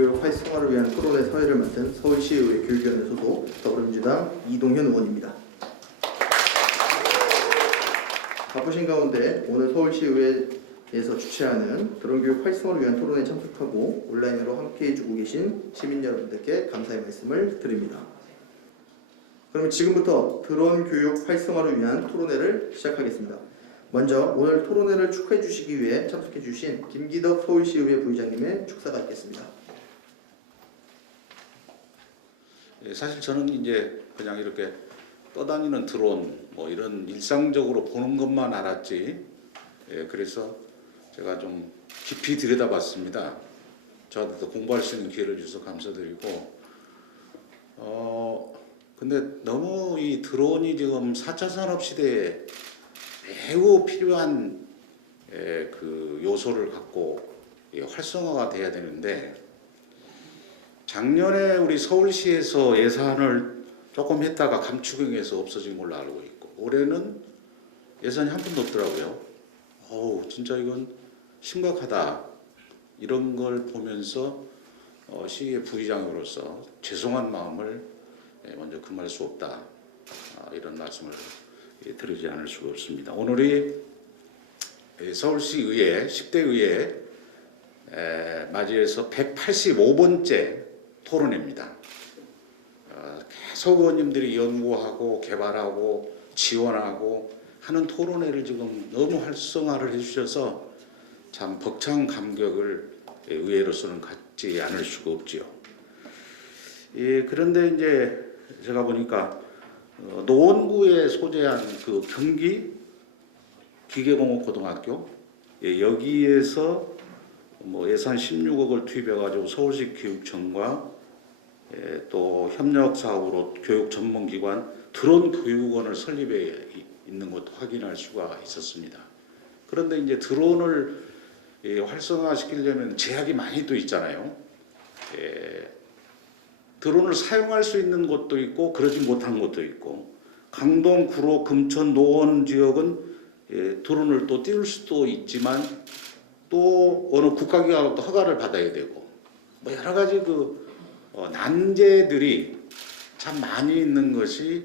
교육 활성화를 위한 토론회 사회를 맡은 서울시의회 교육위원회 소속 더불어민주당 이동현 의원입니다. 바쁘신 가운데 오늘 서울시의회에서 주최하는 드론교육 활성화를 위한 토론에 참석하고 온라인으로 함께해주고 계신 시민 여러분들께 감사의 말씀을 드립니다. 그러면 지금부터 드론 교육 활성화를 위한 토론회를 시작하겠습니다. 먼저 오늘 토론회를 축하해 주시기 위해 참석해 주신 김기덕 서울시의회 부의장님의 축사가 있겠습니다. 사실 저는 이제 그냥 이렇게 떠다니는 드론 뭐 이런 일상적으로 보는 것만 알았지, 그래서 제가 좀 깊이 들여다봤습니다. 저한테도 공부할 수 있는 기회를 주셔서 감사드리고, 근데 너무 이 드론이 지금 4차 산업 시대에 매우 필요한 그 요소를 갖고 활성화가 돼야 되는데, 작년에 우리 서울시에서 예산을 조금 했다가 감축형에서 없어진 걸로 알고 있고, 올해는 예산이 한 푼도 없더라고요. 진짜 이건 심각하다. 이런 걸 보면서 시의 부의장으로서 죄송한 마음을 먼저 금할 수 없다. 이런 말씀을 드리지 않을 수가 없습니다. 오늘이 서울시 의회 10대 의회 맞이해서 185번째 토론회입니다. 계속 의원님들이 연구하고 개발하고 지원하고 하는 토론회를 지금 너무 활성화를 해주셔서 참 벅찬 감격을 의회로서는 갖지 않을 수가 없지요. 그런데 이제 제가 보니까 노원구에 소재한 그 경기 기계공업고등학교, 여기에서 뭐 예산 16억을 투입해가지고 서울시 교육청과 또 협력 사업으로 교육 전문기관 드론 교육원을 설립해 있는 것도 확인할 수가 있었습니다. 그런데 이제 드론을 활성화시키려면 제약이 많이 또 있잖아요. 드론을 사용할 수 있는 곳도 있고 그러지 못한 곳도 있고, 강동, 구로, 금천, 노원 지역은 드론을 또 띄울 수도 있지만 또 어느 국가기관도 허가를 받아야 되고, 뭐 여러 가지 난제들이 참 많이 있는 것이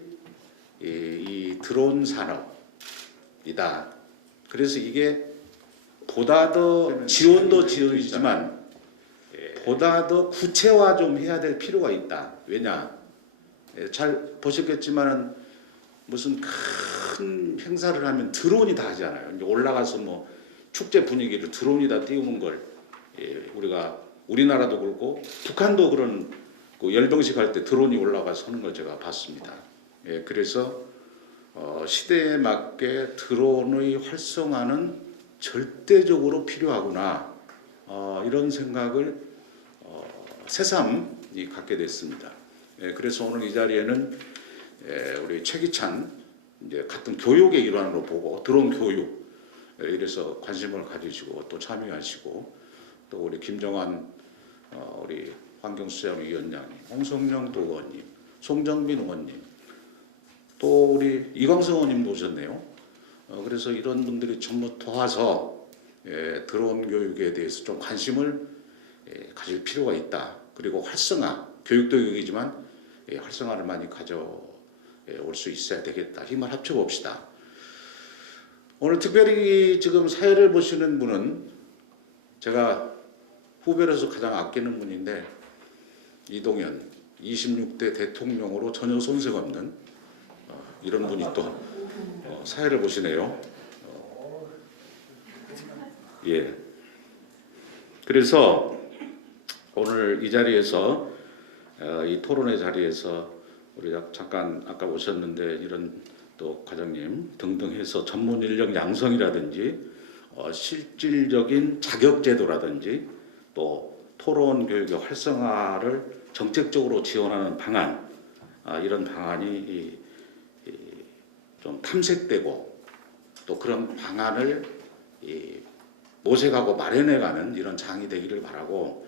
이 드론 산업이다. 그래서 이게 보다 더 지원도 지원이지만 보다 더 구체화 좀 해야 될 필요가 있다. 왜냐? 잘 보셨겠지만은 무슨 큰 행사를 하면 드론이 다 하잖아요. 이제 올라가서 뭐 축제 분위기를 드론이 다 띄우는 걸 우리나라도 그렇고 북한도 그런 열병식 할 때 드론이 올라가서 하는 걸 제가 봤습니다. 그래서 시대에 맞게 드론의 활성화는 절대적으로 필요하구나. 이런 생각을 새삼 갖게 됐습니다. 그래서 오늘 이 자리에는 우리 최기찬 이제 같은 교육의 일환으로 보고 드론 교육 이래서 관심을 가지시고 또 참여하시고, 또 우리 김정환 우리 환경수장위원장님, 홍성영 의원님, 송정빈 의원님, 또 우리 이광성 의원님도 오셨네요. 그래서 이런 분들이 전부 도와서 드론 교육에 대해서 좀 관심을 가질 필요가 있다. 그리고 활성화, 교육도 교육이지만 활성화를 많이 가져올 수 있어야 되겠다. 힘을 합쳐봅시다. 오늘 특별히 지금 사회를 보시는 분은 제가 후배로서 가장 아끼는 분인데, 이동현 26대 대통령으로 전혀 손색 없는 이런 분이 또 사회를 보시네요. 그래서 오늘 이 자리에서 이 토론회 자리에서 우리 잠깐 아까 오셨는데 이런 또 과장님 등등 해서 전문 인력 양성이라든지 실질적인 자격 제도라든지 또 토론 교육의 활성화를 정책적으로 지원하는 방안, 이런 방안이 좀 탐색되고 또 그런 방안을 모색하고 마련해가는 이런 장이 되기를 바라고,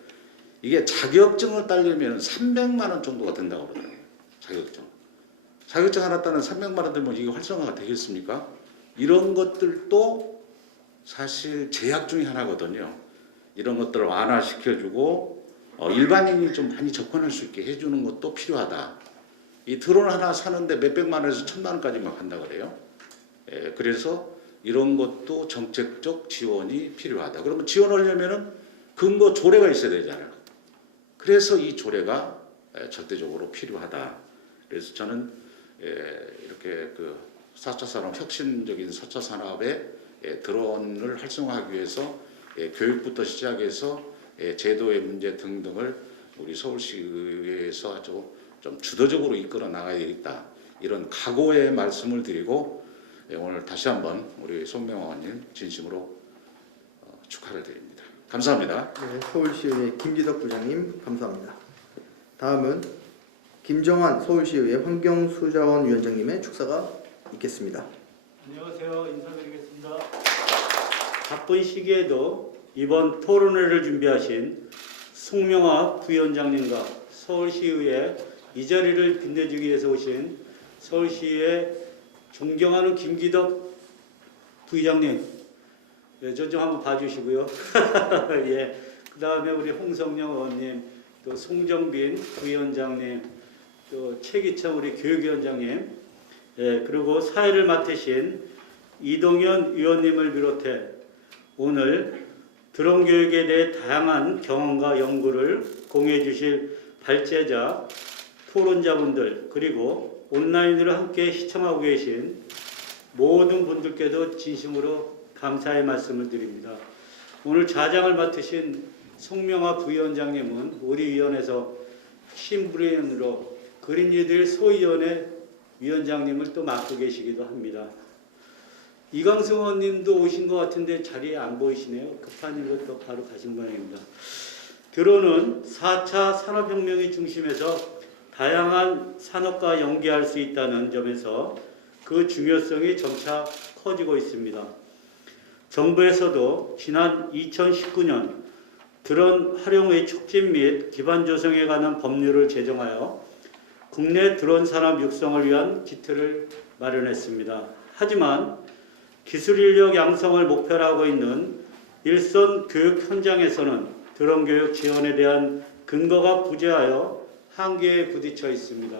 이게 자격증을 따려면 300만 원 정도가 된다고 그러더라고요. 자격증 하나 따는 300만 원 들면 이게 활성화가 되겠습니까? 이런 것들도 사실 제약 중에 하나거든요. 이런 것들을 완화시켜주고 일반인이 좀 많이 접근할 수 있게 해주는 것도 필요하다. 이 드론 하나 사는데 몇백만 원에서 1,000만 원까지만 한다 그래요. 그래서 이런 것도 정책적 지원이 필요하다. 그러면 지원하려면은 근거 조례가 있어야 되잖아요. 그래서 이 조례가 절대적으로 필요하다. 그래서 저는 이렇게 그 4차 산업 혁신적인 4차 산업에 드론을 활성화하기 위해서 교육부터 시작해서 제도의 문제 등등을 우리 서울시의회에서 아주 좀 주도적으로 이끌어 나가야 되겠다. 이런 각오의 말씀을 드리고 오늘 다시 한번 우리 송명화 의원님 진심으로 축하를 드립니다. 감사합니다. 네, 서울시의회 김기덕 부장님 감사합니다. 다음은 김정환 서울시의회 환경수자원위원장님의 축사가 있겠습니다. 안녕하세요. 인사드리겠습니다. 바쁜 시기에도 이번 토론회를 준비하신 송명화 부위원장님과 서울시의회 이 자리를 빛내주기 위해서 오신 서울시의회 존경하는 김기덕 부의장님, 저 좀 한번 봐주시고요. 예, 그 다음에 우리 홍성영 의원님, 또 송정빈 부위원장님, 또 최기창 우리 교육위원장님, 예, 그리고 사회를 맡으신 이동현 의원님을 비롯해 오늘 드론 교육에 대해 다양한 경험과 연구를 공유해 주실 발제자, 토론자분들, 그리고 온라인으로 함께 시청하고 계신 모든 분들께도 진심으로 감사의 말씀을 드립니다. 오늘 좌장을 맡으신 송명화 부위원장님은 우리 위원회에서 핵심부위원으로 그린이들 소위원회 위원장님을 또 맡고 계시기도 합니다. 이광승 의원님도 오신 것 같은데 자리에 안 보이시네요. 급한 일로 또 바로 가신 모양입니다. 드론은 4차 산업혁명의 중심에서 다양한 산업과 연계할 수 있다는 점에서 그 중요성이 점차 커지고 있습니다. 정부에서도 지난 2019년 드론 활용의 촉진 및 기반 조성에 관한 법률을 제정하여 국내 드론 산업 육성을 위한 기틀을 마련했습니다. 하지만 기술 인력 양성을 목표로 하고 있는 일선 교육 현장에서는 드론 교육 지원에 대한 근거가 부재하여 한계에 부딪혀 있습니다.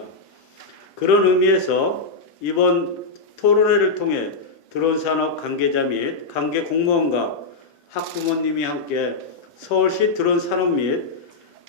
그런 의미에서 이번 토론회를 통해 드론 산업 관계자 및 관계 공무원과 학부모님이 함께 서울시 드론 산업 및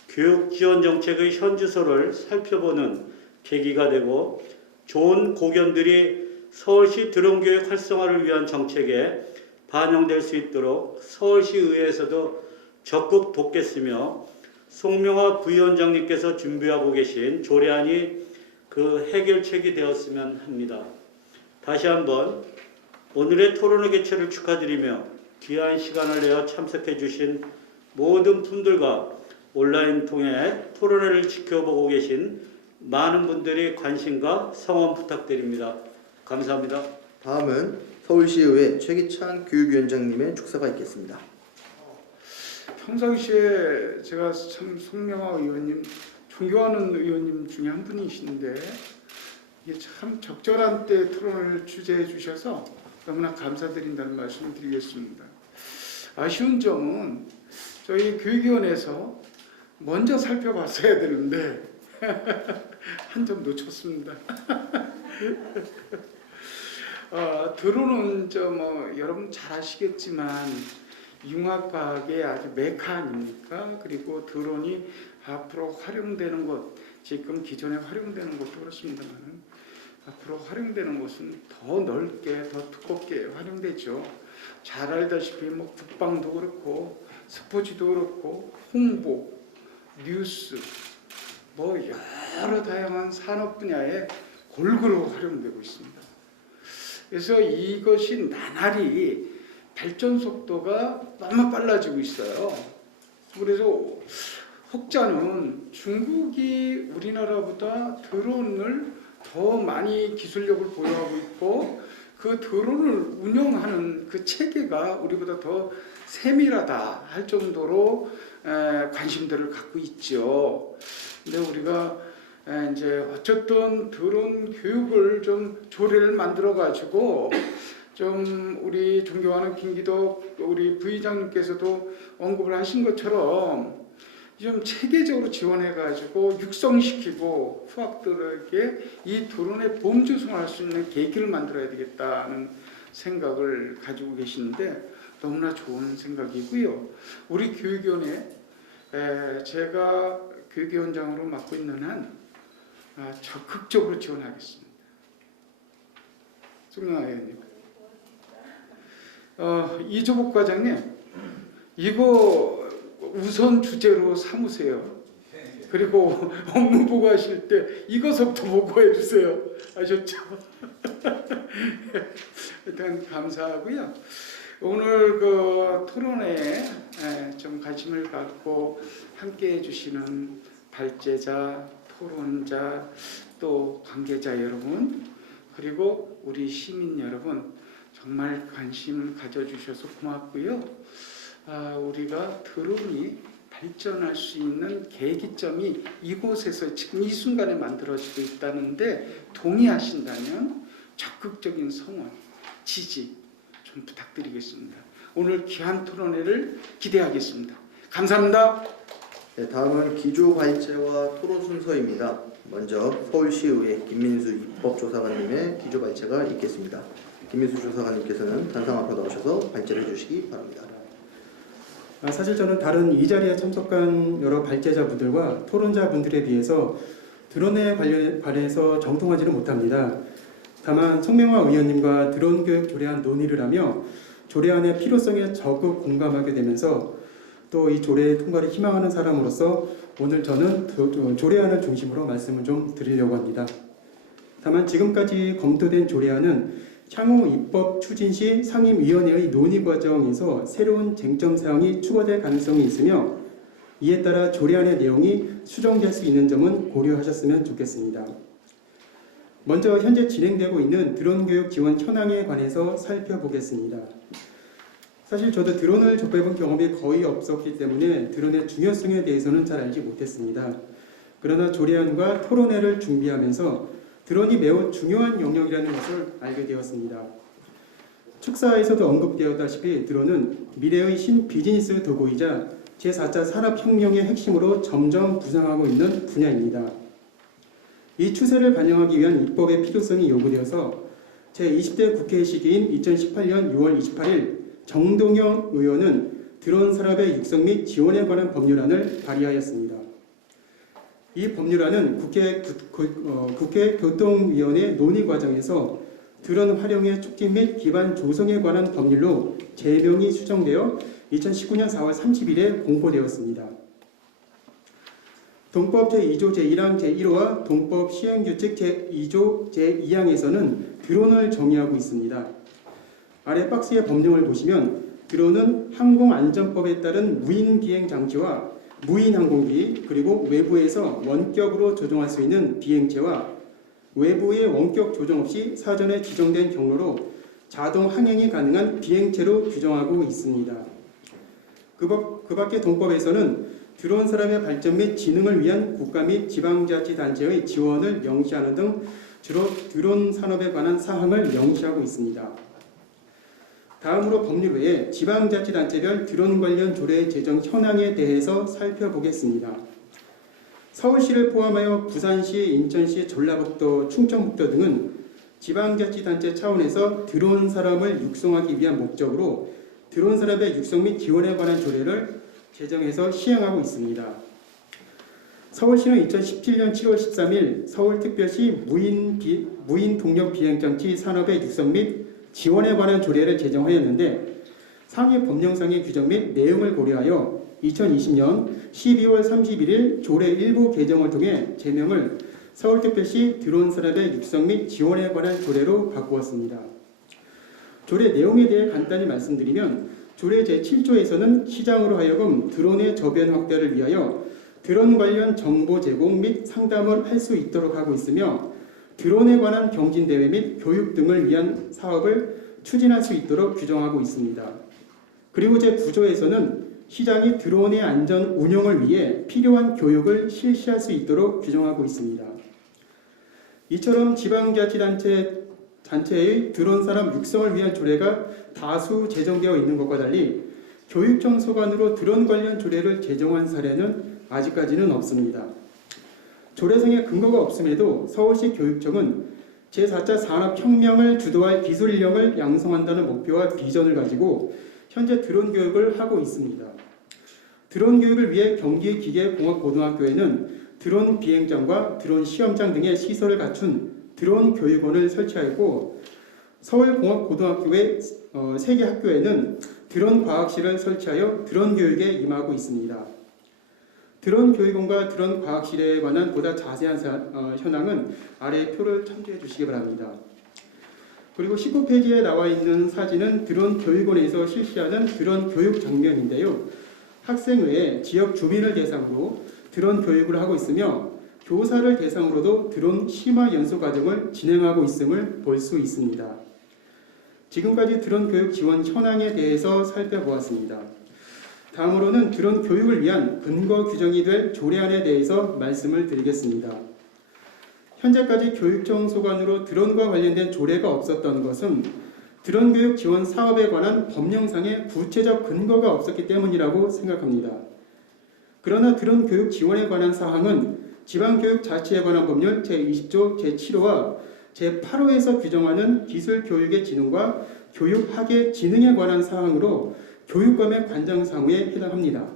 교육 지원 정책의 현주소를 살펴보는 계기가 되고 좋은 고견들이 서울시 드론 교육 활성화를 위한 정책에 반영될 수 있도록 서울시의회에서도 적극 돕겠으며 송명화 부위원장님께서 준비하고 계신 조례안이 그 해결책이 되었으면 합니다. 다시 한번 오늘의 토론회 개최를 축하드리며 귀한 시간을 내어 참석해 주신 모든 분들과 온라인 통해 토론회를 지켜보고 계신 많은 분들의 관심과 성원 부탁드립니다. 감사합니다. 다음은 서울시의회 최기찬 교육위원장님의 축사가 있겠습니다. 평상시에 제가 참 송명화 의원님 존경하는 의원님 중에 한 분이신데 이게 참 적절한 때 토론을 주재해 주셔서 너무나 감사드린다는 말씀을 드리겠습니다. 아쉬운 점은 저희 교육위원회에서 먼저 살펴봤어야 되는데 한 점 놓쳤습니다. 드론은 여러분 잘 아시겠지만 융합과학의 아주 메카 아닙니까? 그리고 드론이 앞으로 활용되는 것, 지금 기존에 활용되는 것도 그렇습니다만 앞으로 활용되는 것은 더 넓게, 더 두껍게 활용되죠. 잘 알다시피 국방도 그렇고 스포츠도 그렇고 홍보, 뉴스, 여러 다양한 산업 분야에 골고루 활용되고 있습니다. 그래서 이것이 나날이 발전 속도가 너무 빨라지고 있어요. 그래서 혹자는 중국이 우리나라보다 드론을 더 많이 기술력을 보유하고 있고 그 드론을 운영하는 그 체계가 우리보다 더 세밀하다 할 정도로 관심들을 갖고 있죠. 근데 우리가 이제 어쨌든 드론 교육을 좀 조례를 만들어 가지고 좀 우리 존경하는 김기덕 우리 부의장님께서도 언급을 하신 것처럼 좀 체계적으로 지원해가지고 육성시키고 후학들에게 이 드론의 범주성을 할 수 있는 계기를 만들어야 되겠다는 생각을 가지고 계시는데 너무나 좋은 생각이고요. 우리 교육위원회 제가 교육위원장으로 맡고 있는 한 적극적으로 지원하겠습니다. 송영아 의원님. 이조복 과장님, 이거 우선 주제로 삼으세요. 그리고 업무 보고하실 때 이것부터 보고해 주세요. 아셨죠? 일단 감사하고요. 오늘 그 토론에 좀 관심을 갖고 함께해 주시는 발제자, 토론자, 또 관계자 여러분, 그리고 우리 시민 여러분 정말 관심 가져주셔서 고맙고요. 우리가 드론이 발전할 수 있는 계기점이 이곳에서 지금 이 순간에 만들어지고 있다는데 동의하신다면 적극적인 성원, 지지 좀 부탁드리겠습니다. 오늘 귀한 토론회를 기대하겠습니다. 감사합니다. 네, 다음은 기조 발제와 토론 순서입니다. 먼저 서울시의회 김민수 입법조사관님의 기조 발제가 있겠습니다. 김민수 조사관님께서는 단상 앞으로 나오셔서 발제를 해주시기 바랍니다. 사실 저는 다른 이 자리에 참석한 여러 발제자분들과 토론자분들에 비해서 드론에 관해서 정통하지는 못합니다. 다만 송명화 의원님과 드론 교육 조례안 논의를 하며 조례안의 필요성에 적극 공감하게 되면서 또 이 조례 통과를 희망하는 사람으로서 오늘 저는 조례안을 중심으로 말씀을 좀 드리려고 합니다. 다만 지금까지 검토된 조례안은 향후 입법 추진 시 상임위원회의 논의 과정에서 새로운 쟁점 사항이 추가될 가능성이 있으며 이에 따라 조례안의 내용이 수정될 수 있는 점은 고려하셨으면 좋겠습니다. 먼저 현재 진행되고 있는 드론 교육 지원 현황에 관해서 살펴보겠습니다. 사실 저도 드론을 접해본 경험이 거의 없었기 때문에 드론의 중요성에 대해서는 잘 알지 못했습니다. 그러나 조례안과 토론회를 준비하면서 드론이 매우 중요한 영역이라는 것을 알게 되었습니다. 축사에서도 언급되었다시피 드론은 미래의 신비즈니스 도구이자 제4차 산업혁명의 핵심으로 점점 부상하고 있는 분야입니다. 이 추세를 반영하기 위한 입법의 필요성이 요구되어서 제20대 국회 시기인 2018년 6월 28일 정동영 의원은 드론 산업의 육성 및 지원에 관한 법률안을 발의하였습니다. 이 법률안은 국회 교통위원회 논의 과정에서 드론 활용의 촉진 및 기반 조성에 관한 법률로 제명이 수정되어 2019년 4월 30일에 공포되었습니다. 동법 제2조 제1항 제1호와 동법 시행규칙 제2조 제2항에서는 드론을 정의하고 있습니다. 아래 박스의 법령을 보시면 드론은 항공안전법에 따른 무인 비행 장치와 무인 항공기 그리고 외부에서 원격으로 조종할 수 있는 비행체와 외부의 원격 조종 없이 사전에 지정된 경로로 자동 항행이 가능한 비행체로 규정하고 있습니다. 그 밖에 동법에서는 드론 산업의 발전 및 진흥을 위한 국가 및 지방자치단체의 지원을 명시하는 등 주로 드론 산업에 관한 사항을 명시하고 있습니다. 다음으로 법률 외에 지방자치단체별 드론 관련 조례 제정 현황에 대해서 살펴보겠습니다. 서울시를 포함하여 부산시, 인천시, 전라북도, 충청북도 등은 지방자치단체 차원에서 드론 산업을 육성하기 위한 목적으로 드론 산업의 육성 및 지원에 관한 조례를 제정해서 시행하고 있습니다. 서울시는 2017년 7월 13일 서울특별시 무인 동력 비행장치 산업의 육성 및 지원에 관한 조례를 제정하였는데 상위 법령상의 규정 및 내용을 고려하여 2020년 12월 31일 조례 일부 개정을 통해 제명을 서울특별시 드론 산업의 육성 및 지원에 관한 조례로 바꾸었습니다. 조례 내용에 대해 간단히 말씀드리면 조례 제7조에서는 시장으로 하여금 드론의 저변 확대를 위하여 드론 관련 정보 제공 및 상담을 할 수 있도록 하고 있으며 드론에 관한 경진대회 및 교육 등을 위한 사업을 추진할 수 있도록 규정하고 있습니다. 그리고 제9조에서는 시장이 드론의 안전 운용을 위해 필요한 교육을 실시할 수 있도록 규정하고 있습니다. 이처럼 지방자치단체의 드론 산업 육성을 위한 조례가 다수 제정되어 있는 것과 달리 교육청 소관으로 드론 관련 조례를 제정한 사례는 아직까지는 없습니다. 조례상의 근거가 없음에도 서울시 교육청은 제4차 산업혁명을 주도할 기술 인력을 양성한다는 목표와 비전을 가지고 현재 드론 교육을 하고 있습니다. 드론 교육을 위해 경기기계공학고등학교에는 드론 비행장과 드론 시험장 등의 시설을 갖춘 드론 교육원을 설치하였고, 서울공학고등학교의 3개 학교에는 드론 과학실을 설치하여 드론 교육에 임하고 있습니다. 드론 교육원과 드론 과학실에 관한 보다 자세한 현황은 아래 표를 참조해 주시기 바랍니다. 그리고 19페이지에 나와 있는 사진은 드론 교육원에서 실시하는 드론 교육 장면인데요. 학생 외에 지역 주민을 대상으로 드론 교육을 하고 있으며 교사를 대상으로도 드론 심화 연수 과정을 진행하고 있음을 볼 수 있습니다. 지금까지 드론 교육 지원 현황에 대해서 살펴보았습니다. 다음으로는 드론 교육을 위한 근거 규정이 될 조례안에 대해서 말씀을 드리겠습니다. 현재까지 교육청 소관으로 드론과 관련된 조례가 없었던 것은 드론 교육 지원 사업에 관한 법령상의 구체적 근거가 없었기 때문이라고 생각합니다. 그러나 드론 교육 지원에 관한 사항은 지방교육 자치에 관한 법률 제20조 제7호와 제8호에서 규정하는 기술교육의 진흥과 교육학의 진흥에 관한 사항으로 교육감의 관장사무에 해당합니다.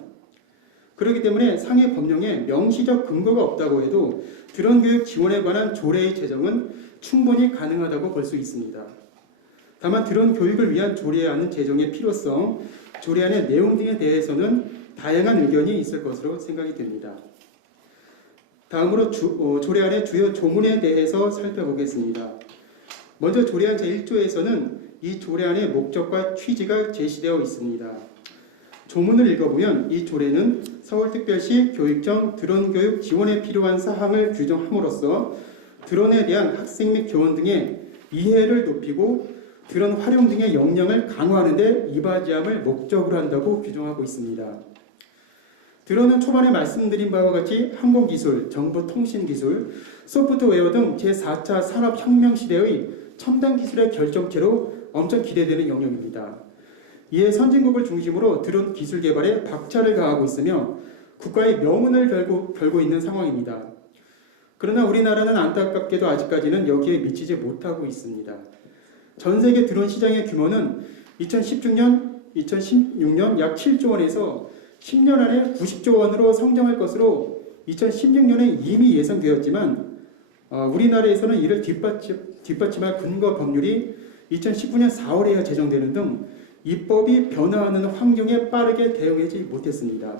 그렇기 때문에 상해 법령에 명시적 근거가 없다고 해도 드론 교육 지원에 관한 조례의 제정은 충분히 가능하다고 볼 수 있습니다. 다만 드론 교육을 위한 조례안은 제정의 필요성, 조례안의 내용 등에 대해서는 다양한 의견이 있을 것으로 생각이 됩니다. 다음으로 조례안의 주요 조문에 대해서 살펴보겠습니다. 먼저 조례안 제1조에서는 이 조례안의 목적과 취지가 제시되어 있습니다. 조문을 읽어보면 이 조례는 서울특별시 교육청 드론 교육 지원에 필요한 사항을 규정함으로써 드론에 대한 학생 및 교원 등의 이해를 높이고 드론 활용 등의 역량을 강화하는 데 이바지함을 목적으로 한다고 규정하고 있습니다. 드론은 초반에 말씀드린 바와 같이 항공기술, 정보통신기술, 소프트웨어 등 제4차 산업혁명 시대의 첨단 기술의 결정체로 엄청 기대되는 영역입니다. 이에 선진국을 중심으로 드론 기술 개발에 박차를 가하고 있으며 국가의 명운을 걸고 있는 상황입니다. 그러나 우리나라는 안타깝게도 아직까지는 여기에 미치지 못하고 있습니다. 전 세계 드론 시장의 규모는 2016년 약 7조 원에서 10년 안에 90조 원으로 성장할 것으로 2016년에 이미 예상되었지만 우리나라에서는 이를 뒷받침할 근거 법률이 2019년 4월에야 제정되는 등 입법이 변화하는 환경에 빠르게 대응하지 못했습니다.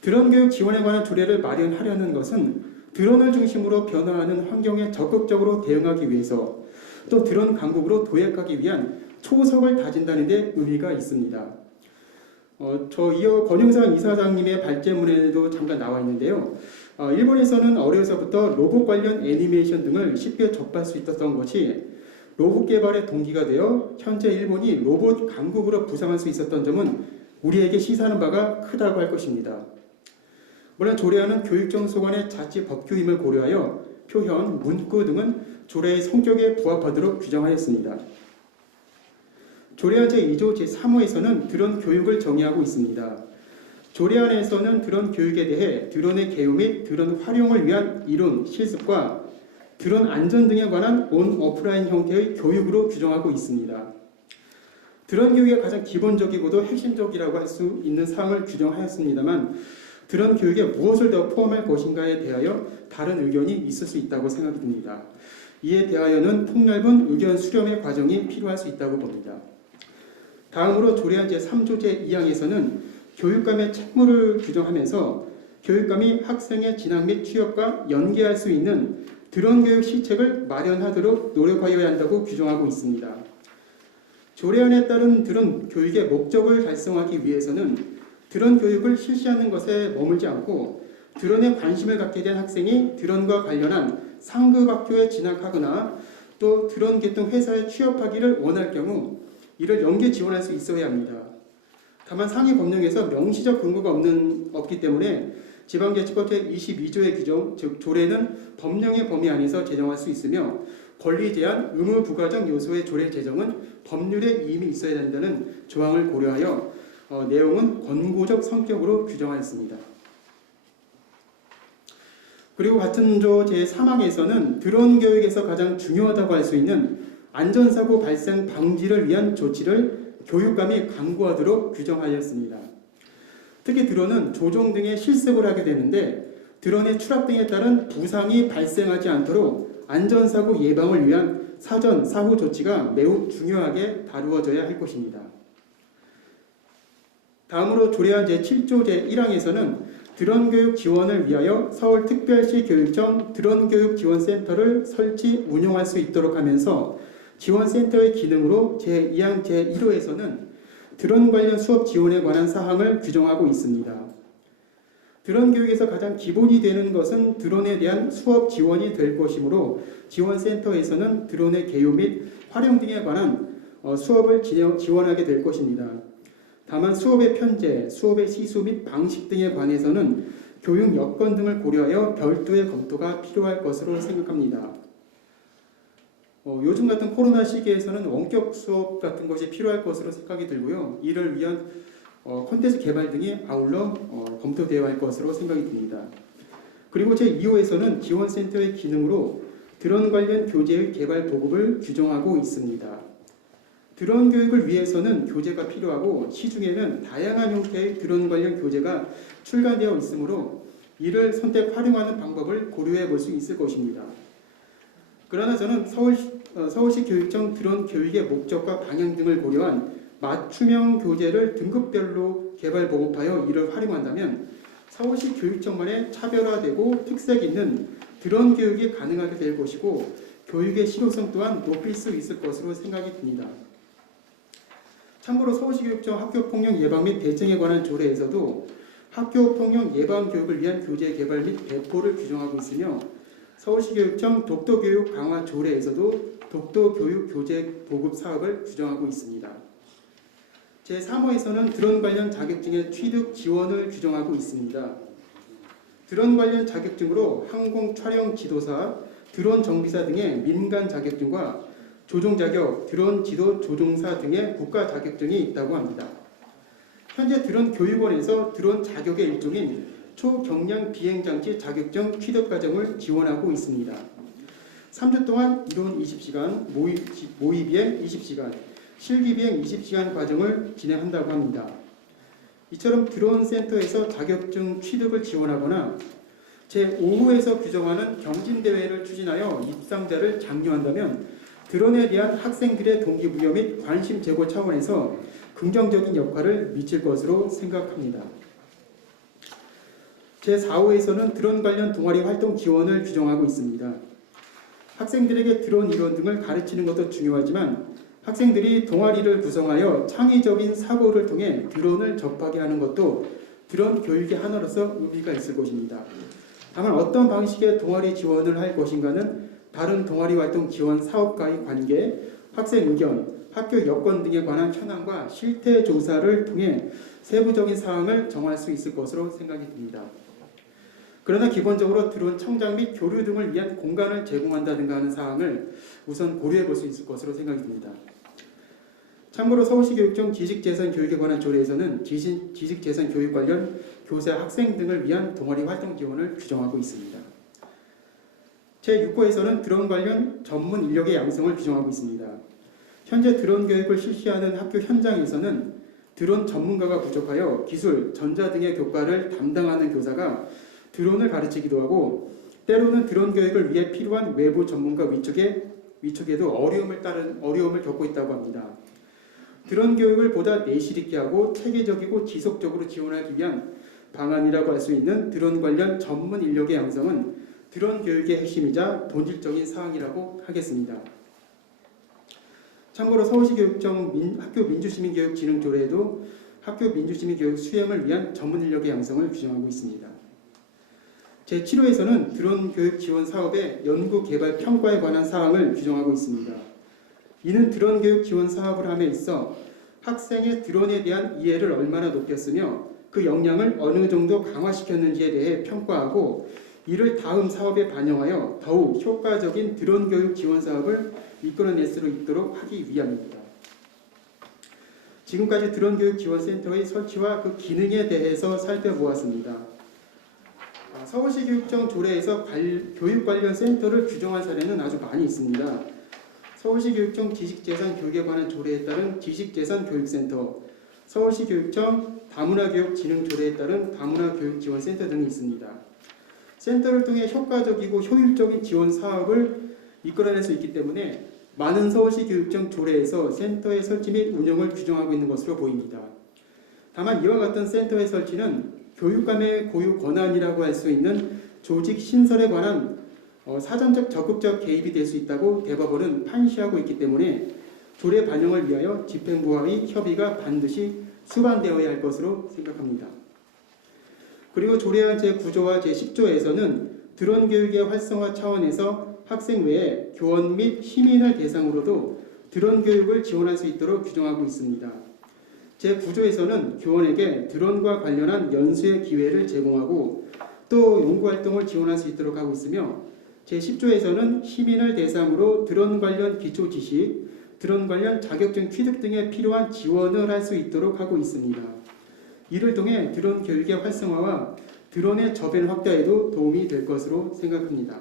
드론 교육 지원에 관한 조례를 마련하려는 것은 드론을 중심으로 변화하는 환경에 적극적으로 대응하기 위해서 또 드론 강국으로 도약하기 위한 초석을 다진다는 데 의미가 있습니다. 저 이어 권영상 이사장님의 발제문에도 잠깐 나와 있는데요. 일본에서는 어려서부터 로봇 관련 애니메이션 등을 쉽게 접할 수 있었던 것이 로봇 개발의 동기가 되어 현재 일본이 로봇 강국으로 부상할 수 있었던 점은 우리에게 시사하는 바가 크다고 할 것입니다. 물론 조례안은 교육청 소관의 자치 법규임을 고려하여 표현, 문구 등은 조례의 성격에 부합하도록 규정하였습니다. 조례안 제2조 제3호에서는 드론 교육을 정의하고 있습니다. 조례안에서는 드론 교육에 대해 드론의 개요 및 드론 활용을 위한 이론, 실습과 드론 안전 등에 관한 온 오프라인 형태의 교육으로 규정하고 있습니다. 드론 교육의 가장 기본적이고도 핵심적이라고 할 수 있는 사항을 규정하였습니다만 드론 교육에 무엇을 더 포함할 것인가에 대하여 다른 의견이 있을 수 있다고 생각이 듭니다. 이에 대하여는 폭넓은 의견 수렴의 과정이 필요할 수 있다고 봅니다. 다음으로 조례안 제3조 제2항에서는 교육감의 책무를 규정하면서 교육감이 학생의 진학 및 취업과 연계할 수 있는 드론 교육 시책을 마련하도록 노력하여야 한다고 규정하고 있습니다. 조례안에 따른 드론 교육의 목적을 달성하기 위해서는 드론 교육을 실시하는 것에 머물지 않고 드론에 관심을 갖게 된 학생이 드론과 관련한 상급 학교에 진학하거나 또 드론 계통 회사에 취업하기를 원할 경우 이를 연계 지원할 수 있어야 합니다. 다만 상위 법령에서 명시적 근거가 없기 때문에 지방자치법 제22조의 규정, 즉 조례는 법령의 범위 안에서 제정할 수 있으며 권리 제한, 의무 부과적 요소의 조례 제정은 법률에 이미 있어야 된다는 조항을 고려하여 내용은 권고적 성격으로 규정하였습니다. 그리고 같은 조 제3항에서는 드론 교육에서 가장 중요하다고 할 수 있는 안전사고 발생 방지를 위한 조치를 교육감이 강구하도록 규정하였습니다. 특히 드론은 조종 등의 실습을 하게 되는데 드론의 추락 등에 따른 부상이 발생하지 않도록 안전사고 예방을 위한 사전 사후 조치가 매우 중요하게 다루어져야 할 것입니다. 다음으로 조례안 제7조 제1항에서는 드론 교육 지원을 위하여 서울특별시 교육청 드론 교육 지원센터를 설치 운영할 수 있도록 하면서 지원센터의 기능으로 제2항 제1호에서는 드론 관련 수업 지원에 관한 사항을 규정하고 있습니다. 드론 교육에서 가장 기본이 되는 것은 드론에 대한 수업 지원이 될 것이므로 지원센터에서는 드론의 개요 및 활용 등에 관한 수업을 지원하게 될 것입니다. 다만 수업의 편제, 수업의 시수 및 방식 등에 관해서는 교육 여건 등을 고려하여 별도의 검토가 필요할 것으로 생각합니다. 요즘 같은 코로나 시기에서는 원격 수업 같은 것이 필요할 것으로 생각이 들고요. 이를 위한 콘텐츠 개발 등이 아울러 검토되어야 할 것으로 생각이 듭니다. 그리고 제2호에서는 지원센터의 기능으로 드론 관련 교재의 개발 보급을 규정하고 있습니다. 드론 교육을 위해서는 교재가 필요하고 시중에는 다양한 형태의 드론 관련 교재가 출간되어 있으므로 이를 선택 활용하는 방법을 고려해 볼 수 있을 것입니다. 그러나 저는 서울시 교육청 드론 교육의 목적과 방향 등을 고려한 맞춤형 교재를 등급별로 개발 보급하여 이를 활용한다면 서울시 교육청만의 차별화되고 특색 있는 드론 교육이 가능하게 될 것이고 교육의 실효성 또한 높일 수 있을 것으로 생각이 듭니다. 참고로 서울시 교육청 학교폭력 예방 및 대책에 관한 조례에서도 학교폭력 예방 교육을 위한 교재 개발 및 배포를 규정하고 있으며 서울시 교육청 독도교육 강화 조례에서도 독도교육 교재 보급 사업을 규정하고 있습니다. 제3호에서는 드론 관련 자격증의 취득 지원을 규정하고 있습니다. 드론 관련 자격증으로 항공 촬영 지도사, 드론 정비사 등의 민간 자격증과 조종 자격, 드론 지도 조종사 등의 국가 자격증이 있다고 합니다. 현재 드론 교육원에서 드론 자격의 일종인 초경량 비행장치 자격증 취득 과정을 지원하고 있습니다. 3주 동안 이론 20시간, 모의 비행 20시간, 실기 비행 20시간 과정을 진행한다고 합니다. 이처럼 드론 센터에서 자격증 취득을 지원하거나 제5호에서 규정하는 경진대회를 추진하여 입상자를 장려한다면 드론에 대한 학생들의 동기부여 및 관심 제고 차원에서 긍정적인 역할을 미칠 것으로 생각합니다. 제4호에서는 드론 관련 동아리 활동 지원을 규정하고 있습니다. 학생들에게 드론 이론 등을 가르치는 것도 중요하지만 학생들이 동아리를 구성하여 창의적인 사고를 통해 드론을 접하게 하는 것도 드론 교육의 하나로서 의미가 있을 것입니다. 다만 어떤 방식의 동아리 지원을 할 것인가는 다른 동아리 활동 지원 사업과의 관계, 학생 의견, 학교 여건 등에 관한 현황과 실태 조사를 통해 세부적인 사항을 정할 수 있을 것으로 생각이 듭니다. 그러나 기본적으로 드론 청장 및 교류 등을 위한 공간을 제공한다든가 하는 사항을 우선 고려해 볼 수 있을 것으로 생각이 듭니다. 참고로 서울시 교육청 지식재산 교육에 관한 조례에서는 지식재산 교육 관련 교사, 학생 등을 위한 동아리 활동 지원을 규정하고 있습니다. 제6호에서는 드론 관련 전문 인력의 양성을 규정하고 있습니다. 현재 드론 교육을 실시하는 학교 현장에서는 드론 전문가가 부족하여 기술, 전자 등의 교과를 담당하는 교사가 드론을 가르치기도 하고 때로는 드론 교육을 위해 필요한 외부 전문가 위촉에도 어려움을 겪고 있다고 합니다. 드론 교육을 보다 내실 있게 하고 체계적이고 지속적으로 지원하기 위한 방안이라고 할 수 있는 드론 관련 전문 인력의 양성은 드론 교육의 핵심이자 본질적인 사항이라고 하겠습니다. 참고로 서울시 교육청 학교 민주시민교육 진흥조례에도 학교 민주시민교육 수행을 위한 전문 인력의 양성을 규정하고 있습니다. 제7호에서는 드론 교육 지원 사업의 연구 개발 평가에 관한 사항을 규정하고 있습니다. 이는 드론 교육 지원 사업을 함에 있어 학생의 드론에 대한 이해를 얼마나 높였으며 그 역량을 어느 정도 강화시켰는지에 대해 평가하고 이를 다음 사업에 반영하여 더욱 효과적인 드론 교육 지원 사업을 이끌어낼 수 있도록 하기 위함입니다. 지금까지 드론 교육 지원 센터의 설치와 그 기능에 대해서 살펴보았습니다. 서울시 교육청 조례에서 교육 관련 센터를 규정한 사례는 아주 많이 있습니다. 서울시 교육청 지식재산 교육에 관한 조례에 따른 지식재산 교육센터, 서울시 교육청 다문화교육 진흥 조례에 따른 다문화교육지원센터 등이 있습니다. 센터를 통해 효과적이고 효율적인 지원 사업을 이끌어낼 수 있기 때문에 많은 서울시 교육청 조례에서 센터의 설치 및 운영을 규정하고 있는 것으로 보입니다. 다만 이와 같은 센터의 설치는 교육감의 고유 권한이라고 할 수 있는 조직 신설에 관한 사전적 적극적 개입이 될 수 있다고 대법원은 판시하고 있기 때문에 조례 반영을 위하여 집행부와의 협의가 반드시 수반되어야 할 것으로 생각합니다. 그리고 조례안 제9조와 제10조에서는 드론 교육의 활성화 차원에서 학생 외에 교원 및 시민을 대상으로도 드론 교육을 지원할 수 있도록 규정하고 있습니다. 제9조에서는 교원에게 드론과 관련한 연수의 기회를 제공하고 또 연구활동을 지원할 수 있도록 하고 있으며 제10조에서는 시민을 대상으로 드론 관련 기초 지식, 드론 관련 자격증 취득 등에 필요한 지원을 할 수 있도록 하고 있습니다. 이를 통해 드론 교육의 활성화와 드론의 저변 확대에도 도움이 될 것으로 생각합니다.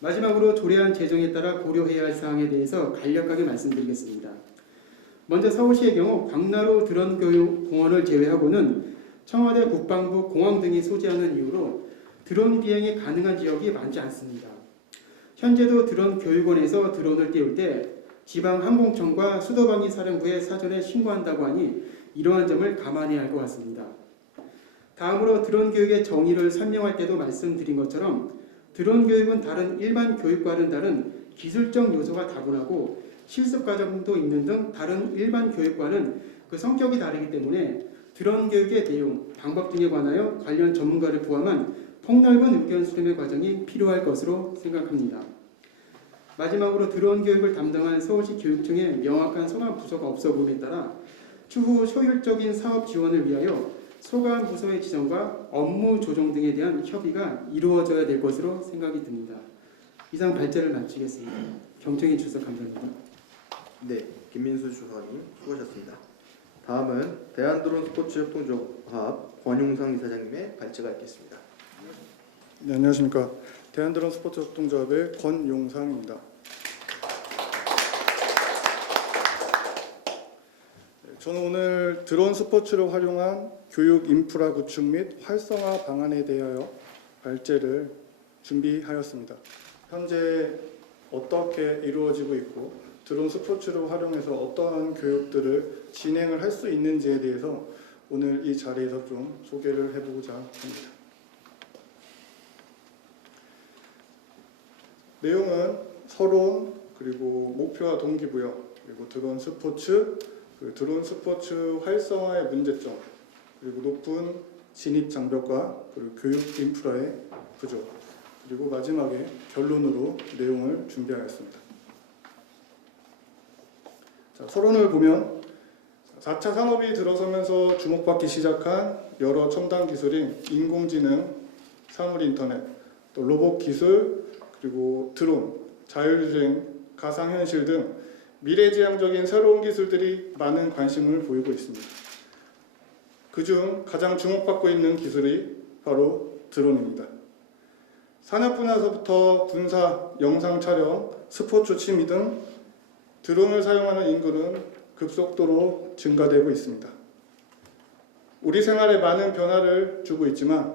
마지막으로 조례안 제정에 따라 고려해야 할 사항에 대해서 간략하게 말씀드리겠습니다. 먼저 서울시의 경우 광나루 드론 교육 공원을 제외하고는 청와대, 국방부, 공항 등이 소재하는 이유로 드론 비행이 가능한 지역이 많지 않습니다. 현재도 드론 교육원에서 드론을 띄울 때 지방항공청과 수도방위사령부에 사전에 신고한다고 하니 이러한 점을 감안해야 할 것 같습니다. 다음으로 드론 교육의 정의를 설명할 때도 말씀드린 것처럼 드론 교육은 다른 일반 교육과는 다른 기술적 요소가 다분하고 실습 과정도 있는 등 다른 일반 교육과는 그 성격이 다르기 때문에 드론 교육의 내용, 방법 등에 관하여 관련 전문가를 포함한 폭넓은 의견 수렴의 과정이 필요할 것으로 생각합니다. 마지막으로 드론 교육을 담당한 서울시 교육청에 명확한 소관 부서가 없어 보임에 따라 추후 효율적인 사업 지원을 위하여 소관 부서의 지정과 업무 조정 등에 대한 협의가 이루어져야 될 것으로 생각이 듭니다. 이상 발제를 마치겠습니다. 경청해 주셔서 감사합니다. 네, 김민수 주사님 수고하셨습니다. 다음은 대한드론 스포츠협동조합 권용상 이사장님의 발제가 있겠습니다. 네, 안녕하십니까. 대한드론 스포츠협동조합의 권용상입니다. 저는 오늘 드론 스포츠를 활용한 교육 인프라 구축 및 활성화 방안에 대하여 발제를 준비하였습니다. 현재 어떻게 이루어지고 있고 드론 스포츠를 활용해서 어떠한 교육들을 진행을 할 수 있는지에 대해서 오늘 이 자리에서 좀 소개를 해보고자 합니다. 내용은 서론, 그리고 목표와 동기부여, 그리고 드론 스포츠, 드론 스포츠 활성화의 문제점, 그리고 높은 진입 장벽과 그리고 교육 인프라의 부족, 그리고 마지막에 결론으로 내용을 준비하였습니다. 자, 서론을 보면 4차 산업이 들어서면서 주목받기 시작한 여러 첨단 기술인 인공지능, 사물인터넷, 또 로봇 기술, 그리고 드론, 자율주행, 가상현실 등 미래지향적인 새로운 기술들이 많은 관심을 보이고 있습니다. 그중 가장 주목받고 있는 기술이 바로 드론입니다. 산업 분야에서부터 군사, 영상 촬영, 스포츠 취미 등 드론을 사용하는 인구는 급속도로 증가되고 있습니다. 우리 생활에 많은 변화를 주고 있지만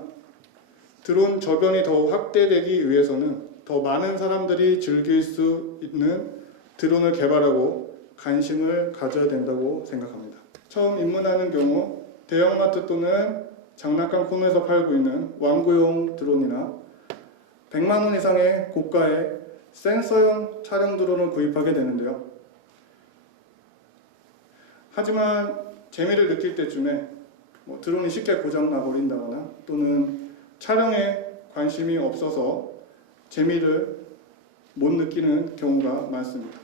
드론 저변이 더욱 확대되기 위해서는 더 많은 사람들이 즐길 수 있는 드론을 개발하고 관심을 가져야 된다고 생각합니다. 처음 입문하는 경우 대형마트 또는 장난감 코너에서 팔고 있는 완구용 드론이나 100만 원 이상의 고가의 센서형 촬영 드론을 구입하게 되는데요. 하지만 재미를 느낄 때쯤에 드론이 쉽게 고장나 버린다거나 또는 촬영에 관심이 없어서 재미를 못 느끼는 경우가 많습니다.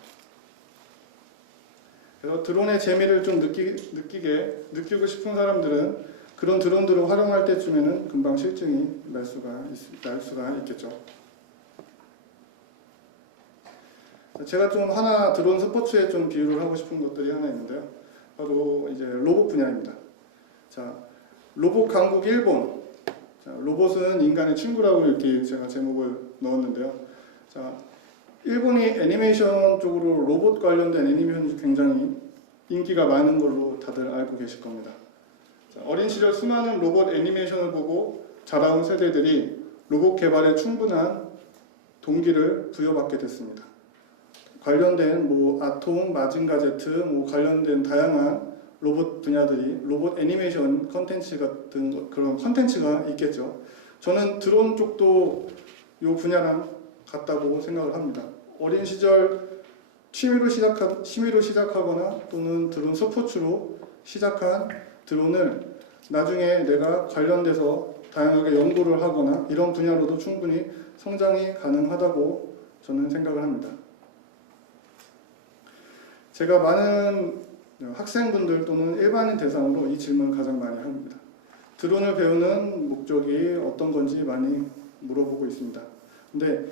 그래서 드론의 재미를 좀 느끼고 싶은 사람들은 그런 드론들을 활용할 때쯤에는 금방 실증이 날 수가 있겠죠. 제가 좀 하나 드론 스포츠에 좀 비유를 하고 싶은 것들이 하나 있는데요. 바로 이제 로봇 분야입니다. 자, 로봇 강국 일본. 자, 자, 로봇은 인간의 친구라고 이렇게 제가 제목을 넣었는데요. 자, 일본이 애니메이션 쪽으로 로봇 관련된 애니메이션이 굉장히 인기가 많은 걸로 다들 알고 계실 겁니다. 자, 어린 시절 수많은 로봇 애니메이션을 보고 자라온 세대들이 로봇 개발에 충분한 동기를 부여받게 됐습니다. 관련된 아톰, 마징가 제트, 관련된 다양한 로봇 분야들이 로봇 애니메이션 컨텐츠 같은 그런 컨텐츠가 있겠죠. 저는 드론 쪽도 이 분야랑 같다고 생각을 합니다. 어린 시절 취미로 시작하거나 또는 드론 스포츠로 시작한 드론을 나중에 내가 관련돼서 다양하게 연구를 하거나 이런 분야로도 충분히 성장이 가능하다고 저는 생각을 합니다. 제가 많은 학생분들 또는 일반인 대상으로 이 질문을 가장 많이 합니다. 드론을 배우는 목적이 어떤 건지 많이 물어보고 있습니다. 근데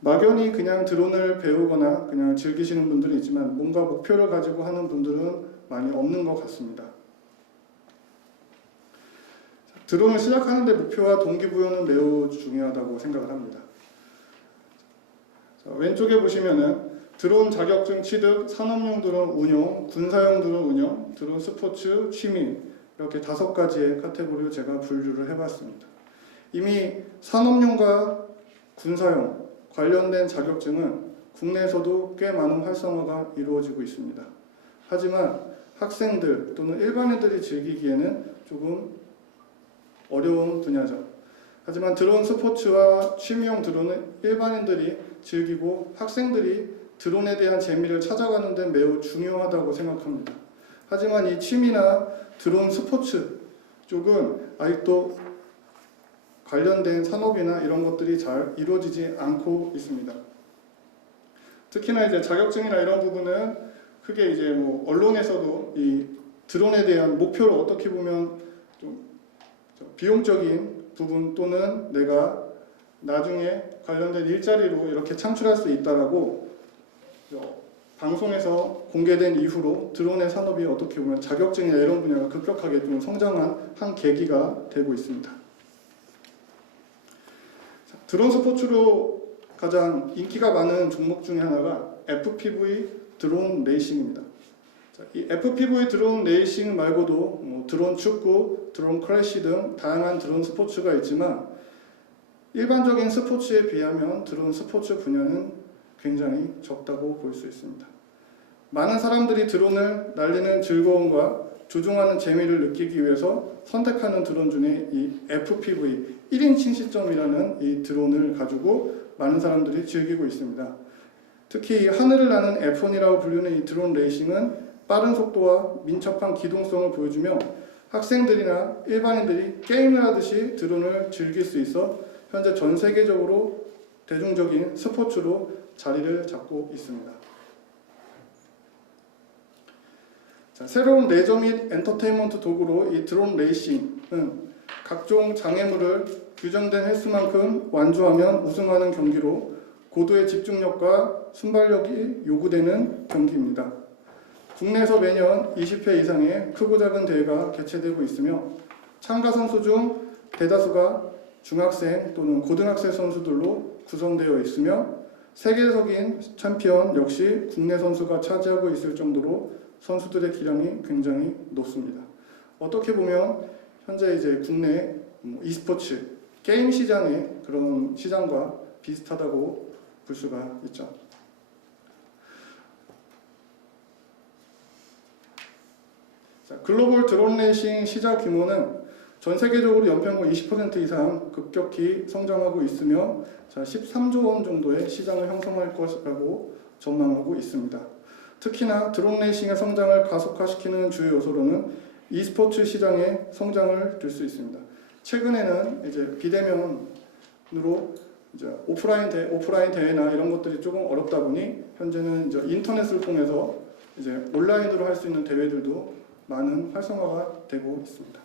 막연히 그냥 드론을 배우거나 그냥 즐기시는 분들이 있지만 뭔가 목표를 가지고 하는 분들은 많이 없는 것 같습니다. 드론을 시작하는데 목표와 동기부여는 매우 중요하다고 생각을 합니다. 자, 왼쪽에 보시면은 드론 자격증 취득, 산업용 드론 운용, 군사용 드론 운영, 드론 스포츠, 취미 이렇게 5가지의 카테고리로 제가 분류를 해봤습니다. 이미 산업용과 군사용 관련된 자격증은 국내에서도 꽤 많은 활성화가 이루어지고 있습니다. 하지만 학생들 또는 일반인들이 즐기기에는 조금 어려운 분야죠. 하지만 드론 스포츠와 취미용 드론은 일반인들이 즐기고 학생들이 드론에 대한 재미를 찾아가는 데 매우 중요하다고 생각합니다. 하지만 이 취미나 드론 스포츠 쪽은 아직도 관련된 산업이나 이런 것들이 잘 이루어지지 않고 있습니다. 특히나 이제 자격증이나 이런 부분은 크게 이제 언론에서도 이 드론에 대한 목표를 어떻게 보면 좀 비용적인 부분 또는 내가 나중에 관련된 일자리로 이렇게 창출할 수 있다라고 방송에서 공개된 이후로 드론의 산업이 어떻게 보면 자격증이나 이런 분야가 급격하게 좀 성장한 한 계기가 되고 있습니다. 드론 스포츠로 가장 인기가 많은 종목 중에 하나가 FPV 드론 레이싱입니다. 이 FPV 드론 레이싱 말고도 드론 축구, 드론 크래시 등 다양한 드론 스포츠가 있지만 일반적인 스포츠에 비하면 드론 스포츠 분야는 굉장히 적다고 볼 수 있습니다. 많은 사람들이 드론을 날리는 즐거움과 조종하는 재미를 느끼기 위해서 선택하는 드론 중에 이 FPV 1인칭 시점이라는 이 드론을 가지고 많은 사람들이 즐기고 있습니다. 특히 하늘을 나는 F1이라고 불리는 이 드론 레이싱은 빠른 속도와 민첩한 기동성을 보여주며 학생들이나 일반인들이 게임을 하듯이 드론을 즐길 수 있어 현재 전 세계적으로 대중적인 스포츠로 자리를 잡고 있습니다. 자, 새로운 레저 및 엔터테인먼트 도구로 이 드론 레이싱은 각종 장애물을 규정된 횟수만큼 완주하면 우승하는 경기로 고도의 집중력과 순발력이 요구되는 경기입니다. 국내에서 매년 20회 이상의 크고 작은 대회가 개최되고 있으며 참가 선수 중 대다수가 중학생 또는 고등학생 선수들로 구성되어 있으며 세계적인 챔피언 역시 국내 선수가 차지하고 있을 정도로 선수들의 기량이 굉장히 높습니다. 어떻게 보면 현재 이제 국내 e스포츠 게임 시장의 그런 시장과 비슷하다고 볼 수가 있죠. 자, 글로벌 드론 레이싱 시장 규모는 전 세계적으로 연평균 20% 이상 급격히 성장하고 있으며 13조 원 정도의 시장을 형성할 것이라고 전망하고 있습니다. 특히나 드론 레이싱의 성장을 가속화시키는 주요 요소로는 e스포츠 시장의 성장을 들 수 있습니다. 최근에는 이제 비대면으로 이제 오프라인 대회나 이런 것들이 조금 어렵다 보니 현재는 이제 인터넷을 통해서 이제 온라인으로 할 수 있는 대회들도 많은 활성화가 되고 있습니다.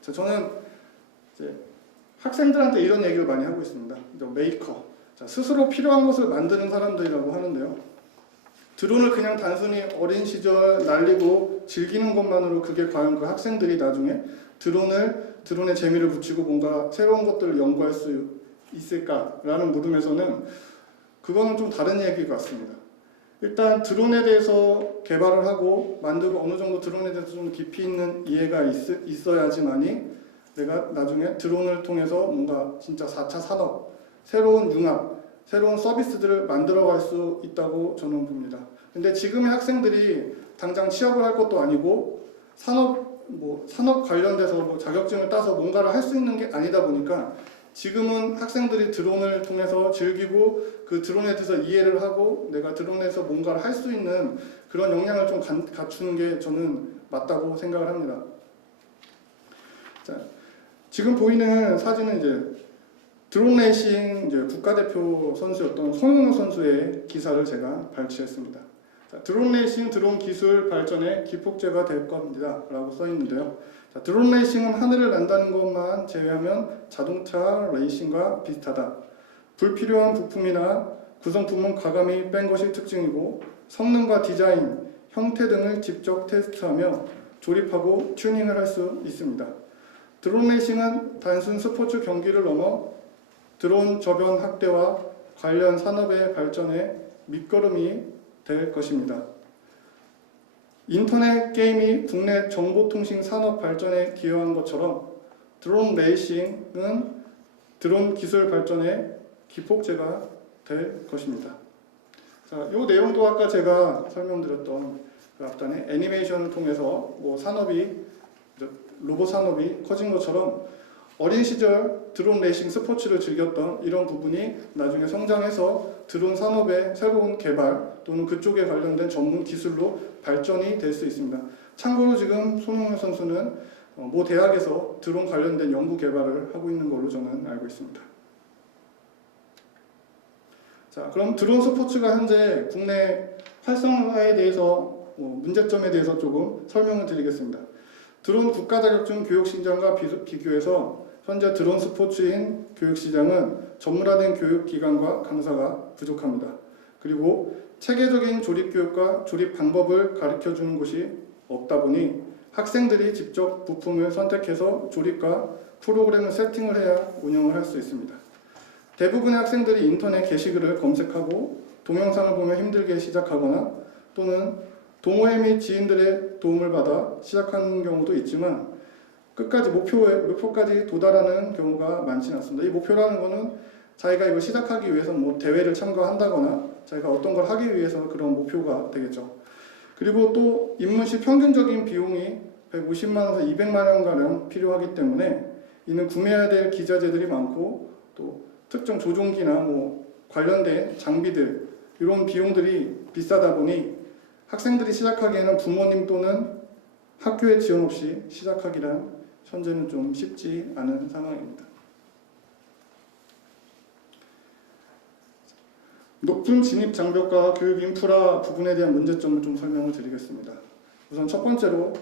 자, 저는 이제 학생들한테 이런 얘기를 많이 하고 있습니다. 메이커, 자, 스스로 필요한 것을 만드는 사람들이라고 하는데요. 드론을 그냥 단순히 어린 시절 날리고 즐기는 것만으로 그게 과연 그 학생들이 나중에 드론에 재미를 붙이고 뭔가 새로운 것들을 연구할 수 있을까라는 물음에서는 그거는 좀 다른 얘기 같습니다. 일단 드론에 대해서 개발을 하고 만들고 어느 정도 드론에 대해서 좀 깊이 있는 이해가 있어야지만이 내가 나중에 드론을 통해서 뭔가 진짜 4차 산업, 새로운 융합, 새로운 서비스들을 만들어갈 수 있다고 저는 봅니다. 근데 지금의 학생들이 당장 취업을 할 것도 아니고 산업 관련돼서 자격증을 따서 뭔가를 할 수 있는 게 아니다 보니까 지금은 학생들이 드론을 통해서 즐기고 그 드론에 대해서 이해를 하고 내가 드론에서 뭔가를 할 수 있는 그런 역량을 좀 갖추는 게 저는 맞다고 생각을 합니다. 자, 지금 보이는 사진은 이제 드론 레이싱 이제 국가대표 선수였던 송영호 선수의 기사를 제가 발췌했습니다. 자, 드론 레이싱 드론 기술 발전의 기폭제가 될 겁니다 라고 써 있는데요. 자, 드론 레이싱은 하늘을 난다는 것만 제외하면 자동차 레이싱과 비슷하다. 불필요한 부품이나 구성품은 과감히 뺀 것이 특징이고 성능과 디자인, 형태 등을 직접 테스트하며 조립하고 튜닝을 할 수 있습니다. 드론 레이싱은 단순 스포츠 경기를 넘어 드론 저변 확대와 관련 산업의 발전에 밑거름이 될 것입니다. 인터넷 게임이 국내 정보통신 산업 발전에 기여한 것처럼 드론 레이싱은 드론 기술 발전의 기폭제가 될 것입니다. 자, 이 내용도 아까 제가 설명드렸던 그 앞단에 애니메이션을 통해서 로봇 산업이 커진 것처럼 어린 시절 드론 레이싱 스포츠를 즐겼던 이런 부분이 나중에 성장해서 드론 산업의 새로운 개발 또는 그쪽에 관련된 전문 기술로 발전이 될 수 있습니다. 참고로 지금 손흥민 선수는 모 대학에서 드론 관련된 연구 개발을 하고 있는 걸로 저는 알고 있습니다. 자, 그럼 드론 스포츠가 현재 국내 활성화에 대해서 문제점에 대해서 조금 설명을 드리겠습니다. 드론 국가 자격증 교육 시장과 비교해서 현재 드론 스포츠인 교육 시장은 전문화된 교육 기관과 강사가 부족합니다. 그리고 체계적인 조립 교육과 조립 방법을 가르쳐 주는 곳이 없다 보니 학생들이 직접 부품을 선택해서 조립과 프로그램을 세팅을 해야 운영을 할 수 있습니다. 대부분의 학생들이 인터넷 게시글을 검색하고 동영상을 보며 힘들게 시작하거나 또는 동호회 및 지인들의 도움을 받아 시작하는 경우도 있지만 끝까지 목표까지 도달하는 경우가 많지는 않습니다. 이 목표라는 것은 자기가 이걸 시작하기 위해서 대회를 참가한다거나 자기가 어떤 걸 하기 위해서 그런 목표가 되겠죠. 그리고 또 입문 시 평균적인 비용이 150만 원에서 200만 원가량 필요하기 때문에 이는 구매해야 될 기자재들이 많고 또 특정 조종기나 관련된 장비들 이런 비용들이 비싸다 보니 학생들이 시작하기에는 부모님 또는 학교의 지원 없이 시작하기란 현재는 좀 쉽지 않은 상황입니다. 높은 진입 장벽과 교육 인프라 부분에 대한 문제점을 좀 설명을 드리겠습니다. 우선 첫 번째로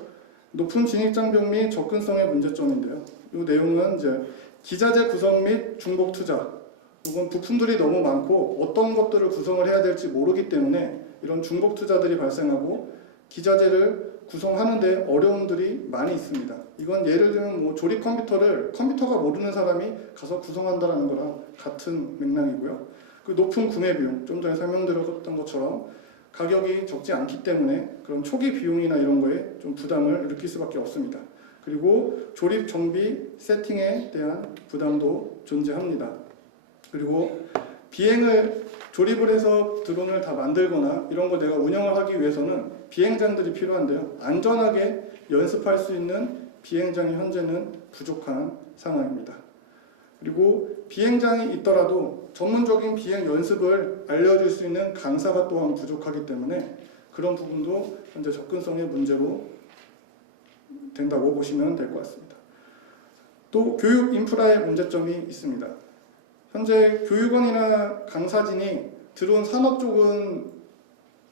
높은 진입 장벽 및 접근성의 문제점인데요. 이 내용은 이제 기자재 구성 및 중복 투자, 이건 부품들이 너무 많고 어떤 것들을 구성을 해야 될지 모르기 때문에 이런 중복 투자들이 발생하고 기자재를 구성하는데 어려움들이 많이 있습니다. 이건 예를 들면 조립 컴퓨터가 모르는 사람이 가서 구성한다는 거랑 같은 맥락이고요. 그 높은 구매 비용, 좀 전에 설명드렸던 것처럼 가격이 적지 않기 때문에 그런 초기 비용이나 이런 거에 좀 부담을 느낄 수밖에 없습니다. 그리고 조립 정비 세팅에 대한 부담도 존재합니다. 그리고 조립을 해서 드론을 다 만들거나 이런 거 내가 운영을 하기 위해서는 비행장들이 필요한데요. 안전하게 연습할 수 있는 비행장이 현재는 부족한 상황입니다. 그리고 비행장이 있더라도 전문적인 비행 연습을 알려줄 수 있는 강사가 또한 부족하기 때문에 그런 부분도 현재 접근성의 문제로 된다고 보시면 될 것 같습니다. 또 교육 인프라의 문제점이 있습니다. 현재 교육원이나 강사진이 드론 산업 쪽은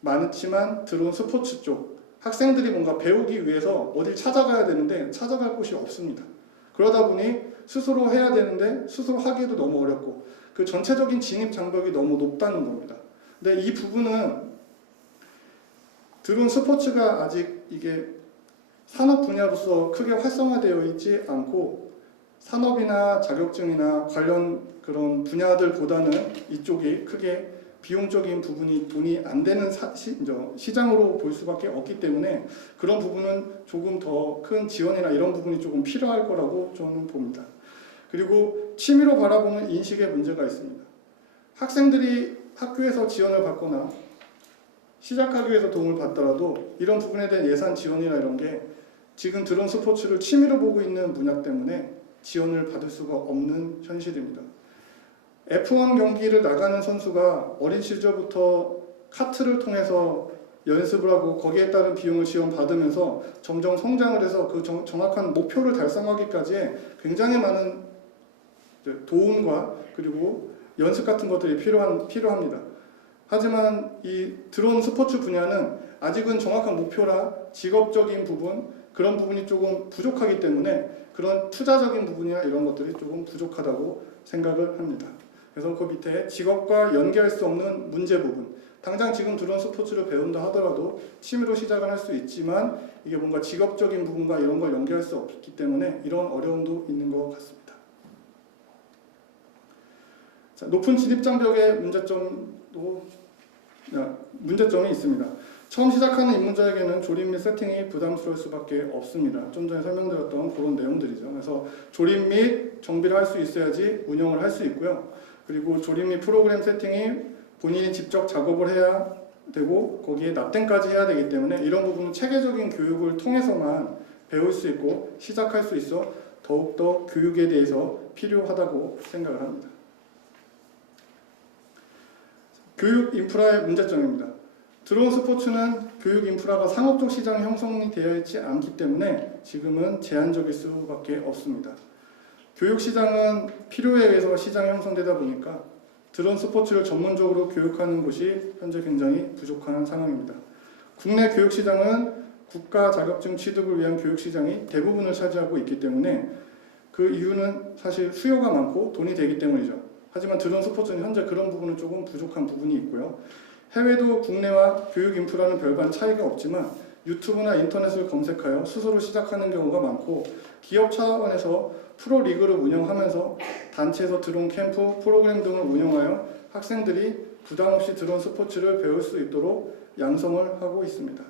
많지만 드론 스포츠 쪽 학생들이 뭔가 배우기 위해서 어딜 찾아가야 되는데 찾아갈 곳이 없습니다. 그러다 보니 스스로 해야 되는데 스스로 하기에도 너무 어렵고 그 전체적인 진입 장벽이 너무 높다는 겁니다. 근데 이 부분은 드론 스포츠가 아직 이게 산업 분야로서 크게 활성화되어 있지 않고 산업이나 자격증이나 관련 그런 분야들보다는 이쪽이 크게 비용적인 부분이 돈이 안 되는 시장으로 볼 수밖에 없기 때문에 그런 부분은 조금 더 큰 지원이나 이런 부분이 조금 필요할 거라고 저는 봅니다. 그리고 취미로 바라보는 인식의 문제가 있습니다. 학생들이 학교에서 지원을 받거나 시작하기 위해서 도움을 받더라도 이런 부분에 대한 예산 지원이나 이런 게 지금 드론 스포츠를 취미로 보고 있는 문화 때문에 지원을 받을 수가 없는 현실입니다. F1 경기를 나가는 선수가 어린 시절부터 카트를 통해서 연습을 하고 거기에 따른 비용을 지원받으면서 점점 성장을 해서 그 정확한 목표를 달성하기까지의 굉장히 많은 도움과 그리고 연습 같은 것들이 필요합니다. 하지만 이 드론 스포츠 분야는 아직은 정확한 목표라 직업적인 부분 그런 부분이 조금 부족하기 때문에 그런 투자적인 부분이나 이런 것들이 조금 부족하다고 생각을 합니다. 그래서 그 밑에 직업과 연계할 수 없는 문제 부분 당장 지금 드론 스포츠를 배운다 하더라도 취미로 시작을 할 수 있지만 이게 뭔가 직업적인 부분과 이런 걸 연계할 수 없기 때문에 이런 어려움도 있는 것 같습니다. 자, 높은 진입장벽의 문제점이 있습니다. 처음 시작하는 입문자에게는 조립 및 세팅이 부담스러울 수밖에 없습니다. 좀 전에 설명드렸던 그런 내용들이죠. 그래서 조립 및 정비를 할 수 있어야지 운영을 할 수 있고요. 그리고 조립 및 프로그램 세팅이 본인이 직접 작업을 해야 되고 거기에 납땜까지 해야 되기 때문에 이런 부분은 체계적인 교육을 통해서만 배울 수 있고 시작할 수 있어 더욱더 교육에 대해서 필요하다고 생각을 합니다. 교육 인프라의 문제점입니다. 드론 스포츠는 교육 인프라가 상업적 시장에 형성이 되어 있지 않기 때문에 지금은 제한적일 수밖에 없습니다. 교육 시장은 필요에 의해서 시장이 형성되다 보니까 드론 스포츠를 전문적으로 교육하는 곳이 현재 굉장히 부족한 상황입니다. 국내 교육 시장은 국가 자격증 취득을 위한 교육 시장이 대부분을 차지하고 있기 때문에 그 이유는 사실 수요가 많고 돈이 되기 때문이죠. 하지만 드론 스포츠는 현재 그런 부분은 조금 부족한 부분이 있고요. 해외도 국내와 교육 인프라는 별반 차이가 없지만 유튜브나 인터넷을 검색하여 스스로 시작하는 경우가 많고 기업 차원에서 프로 리그를 운영하면서 단체에서 드론 캠프, 프로그램 등을 운영하여 학생들이 부담 없이 드론 스포츠를 배울 수 있도록 양성을 하고 있습니다.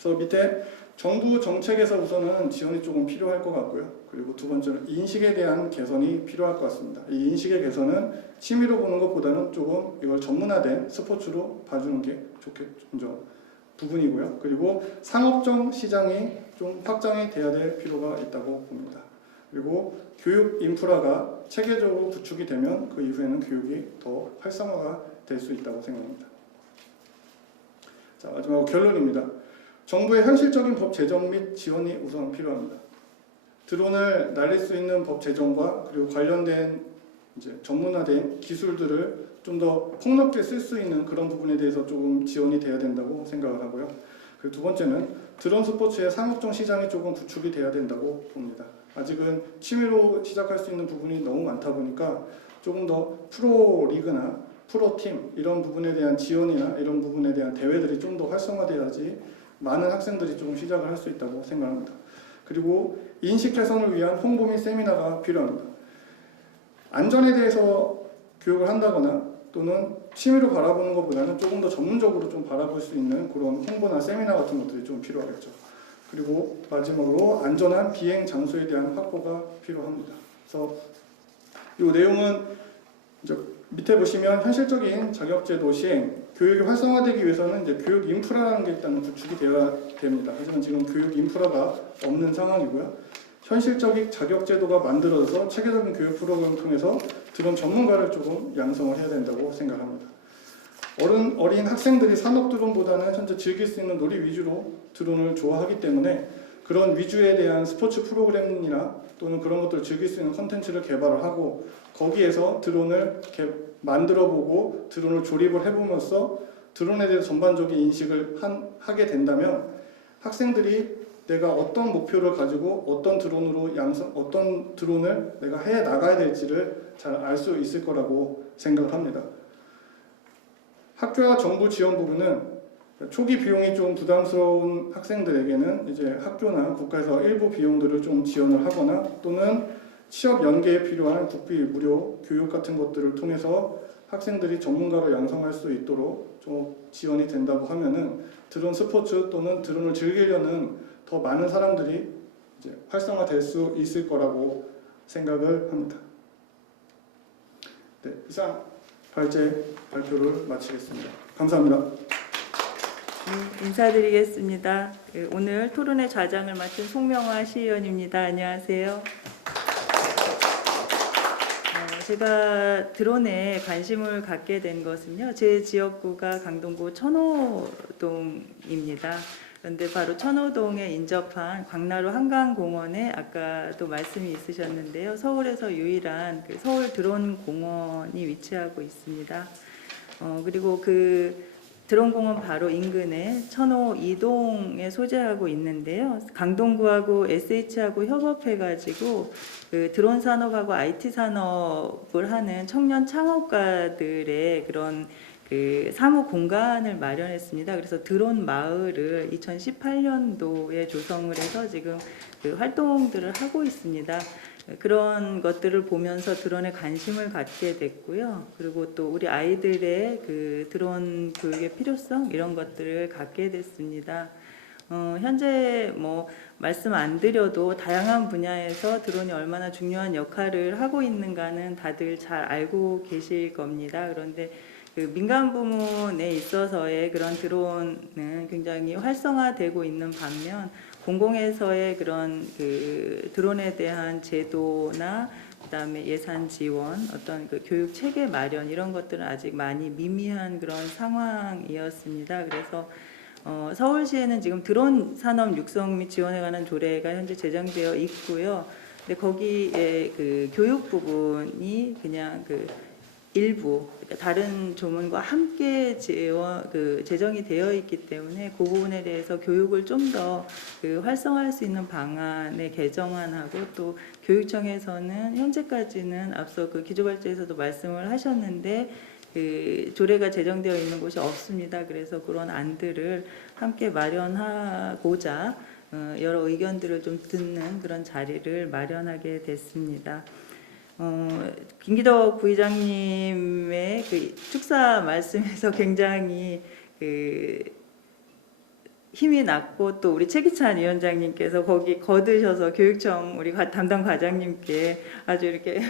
그래서 밑에 정부 정책에서 우선은 지원이 조금 필요할 것 같고요. 그리고 두 번째는 인식에 대한 개선이 필요할 것 같습니다. 이 인식의 개선은 취미로 보는 것보다는 조금 이걸 전문화된 스포츠로 봐주는 게 좋겠죠. 부분이고요. 그리고 상업적 시장이 좀 확장이 돼야 될 필요가 있다고 봅니다. 그리고 교육 인프라가 체계적으로 구축이 되면 그 이후에는 교육이 더 활성화가 될 수 있다고 생각합니다. 자, 마지막으로 결론입니다. 정부의 현실적인 법 제정 및 지원이 우선 필요합니다. 드론을 날릴 수 있는 법 제정과 그리고 관련된 전문화된 기술들을 좀 더 폭넓게 쓸 수 있는 그런 부분에 대해서 조금 지원이 돼야 된다고 생각을 하고요. 그리고 두 번째는 드론 스포츠의 상업적 시장이 조금 구축이 돼야 된다고 봅니다. 아직은 취미로 시작할 수 있는 부분이 너무 많다 보니까 조금 더 프로 리그나 프로 팀 이런 부분에 대한 지원이나 이런 부분에 대한 대회들이 좀 더 활성화돼야지 많은 학생들이 조금 시작을 할 수 있다고 생각합니다. 그리고 인식 개선을 위한 홍보 및 세미나가 필요합니다. 안전에 대해서 교육을 한다거나 또는 취미로 바라보는 것보다는 조금 더 전문적으로 좀 바라볼 수 있는 그런 홍보나 세미나 같은 것들이 좀 필요하겠죠. 그리고 마지막으로 안전한 비행 장소에 대한 확보가 필요합니다. 그래서 이 내용은 이제 밑에 보시면 현실적인 자격제도 시행, 교육이 활성화되기 위해서는 이제 교육 인프라라는 게 일단 구축이 되어야 됩니다. 하지만 지금 교육 인프라가 없는 상황이고요. 현실적인 자격제도가 만들어져서 체계적인 교육 프로그램을 통해서 드론 전문가를 조금 양성을 해야 된다고 생각합니다. 어린 학생들이 산업 드론보다는 현재 즐길 수 있는 놀이 위주로 드론을 좋아하기 때문에 그런 위주에 대한 스포츠 프로그램이나 또는 그런 것들을 즐길 수 있는 컨텐츠를 개발을 하고 거기에서 드론을 만들어보고 드론을 조립을 해보면서 드론에 대해서 전반적인 인식을 하게 된다면 학생들이 내가 어떤 목표를 가지고 어떤 드론을 내가 해 나가야 될지를 잘 알 수 있을 거라고 생각을 합니다. 학교와 정부 지원 부분은 초기 비용이 좀 부담스러운 학생들에게는 이제 학교나 국가에서 일부 비용들을 좀 지원을 하거나 또는 취업 연계에 필요한 국비 무료 교육 같은 것들을 통해서 학생들이 전문가로 양성할 수 있도록 좀 지원이 된다고 하면은 드론 스포츠 또는 드론을 즐기려는 더 많은 사람들이 이제 활성화될 수 있을 거라고 생각을 합니다. 네, 이상 발표를 마치겠습니다. 감사합니다. 인사드리겠습니다. 오늘 토론회 좌장을 맡은 송명화 시의원입니다. 안녕하세요. 제가 드론에 관심을 갖게 된 것은요, 제 지역구가 강동구 천호동입니다. 그런데 바로 천호동에 인접한 광나루 한강공원에 아까도 말씀이 있으셨는데요, 서울에서 유일한 그 서울 드론 공원이 위치하고 있습니다. 그리고 그 드론공원 바로 인근에 천호 2동에 소재하고 있는데요. 강동구하고 SH하고 협업해가지고 그 드론 산업하고 IT 산업을 하는 청년 창업가들의 그런 그 사무 공간을 마련했습니다. 그래서 드론 마을을 2018년도에 조성을 해서 지금 그 활동들을 하고 있습니다. 그런 것들을 보면서 드론에 관심을 갖게 됐고요. 그리고 또 우리 아이들의 그 드론 교육의 필요성 이런 것들을 갖게 됐습니다. 현재 뭐 말씀 안 드려도 다양한 분야에서 드론이 얼마나 중요한 역할을 하고 있는가는 다들 잘 알고 계실 겁니다. 그런데 그 민간 부문에 있어서의 그런 드론은 굉장히 활성화되고 있는 반면 공공에서의 그런 그 드론에 대한 제도나 그다음에 예산 지원, 어떤 그 교육 체계 마련 이런 것들은 아직 많이 미미한 그런 상황이었습니다. 그래서 서울시에는 지금 드론 산업 육성 및 지원에 관한 조례가 현재 제정되어 있고요. 근데 거기에 그 교육 부분이 그냥 그 일부 그러니까 다른 조문과 함께 제정이 되어 있기 때문에 그 부분에 대해서 교육을 좀 더 그 활성화할 수 있는 방안의 개정안하고 또 교육청에서는 현재까지는 앞서 그 기조발제에서도 말씀을 하셨는데 그 조례가 제정되어 있는 곳이 없습니다. 그래서 그런 안들을 함께 마련하고자 여러 의견들을 좀 듣는 그런 자리를 마련하게 됐습니다. 김기덕 부의장님의 그 축사 말씀에서 굉장히 그 힘이 났고 또 우리 최기찬 위원장님께서 거기 거드셔서 교육청 우리 담당 과장님께 아주 이렇게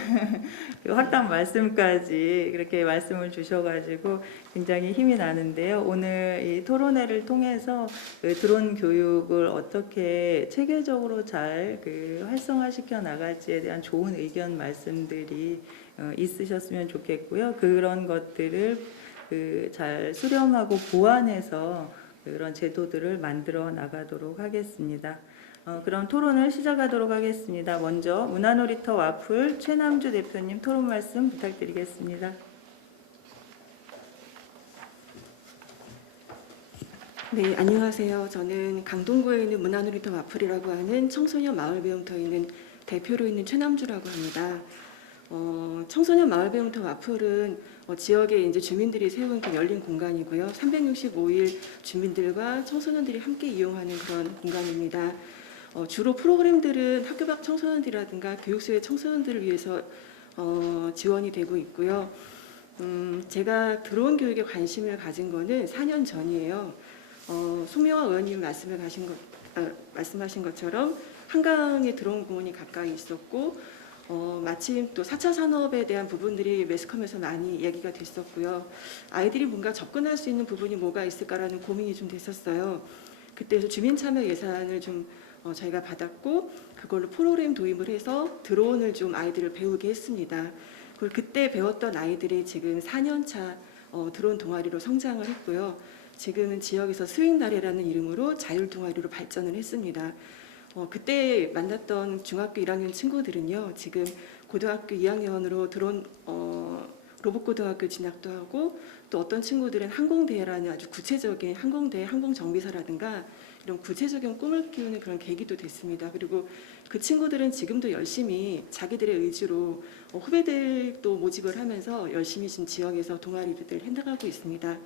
확담 말씀까지 그렇게 말씀을 주셔가지고 굉장히 힘이 나는데요. 오늘 이 토론회를 통해서 그 드론 교육을 어떻게 체계적으로 잘 그 활성화시켜 나갈지에 대한 좋은 의견 말씀들이 있으셨으면 좋겠고요. 그런 것들을 그 잘 수렴하고 보완해서 그런 제도들을 만들어 나가도록 하겠습니다. 그럼 토론을 시작하도록 하겠습니다. 먼저 문화놀이터 와플 최남주 대표님 토론 말씀 부탁드리겠습니다. 네, 안녕하세요. 저는 강동구에 있는 문화놀이터 와플이라고 하는 청소년 마을배움터에 있는 대표로 있는 최남주라고 합니다. 청소년 마을배움터 와플은 지역에 이제 주민들이 세운 그 열린 공간이고요. 365일 주민들과 청소년들이 함께 이용하는 그런 공간입니다. 주로 프로그램들은 학교 밖 청소년들이라든가 교육소의 청소년들을 위해서 지원이 되고 있고요. 제가 드론 교육에 관심을 가진 거는 4년 전이에요. 송명화 의원님 말씀하신 것처럼 한강에 드론 공원이 가까이 있었고 마침 또 4차 산업에 대한 부분들이 매스컴에서 많이 얘기가 됐었고요. 아이들이 뭔가 접근할 수 있는 부분이 뭐가 있을까라는 고민이 좀 됐었어요. 그때서 주민 참여 예산을 좀 저희가 받았고 그걸로 프로그램 도입을 해서 드론을 좀 아이들을 배우게 했습니다. 그리고 그때 배웠던 아이들이 지금 4년차 드론 동아리로 성장을 했고요. 지금은 지역에서 스윙나래라는 이름으로 자율 동아리로 발전을 했습니다. 그때 만났던 중학교 1학년 친구들은요, 지금 고등학교 2학년으로 드론 로봇고등학교 진학도 하고 또 어떤 친구들은 항공대라는 아주 구체적인 항공대 항공정비사라든가 이런 구체적인 꿈을 키우는 그런 계기도 됐습니다. 그리고 그 친구들은 지금도 열심히 자기들의 의지로 후배들도 모집을 하면서 열심히 지금 지역에서 동아리들을 해나가고 있습니다.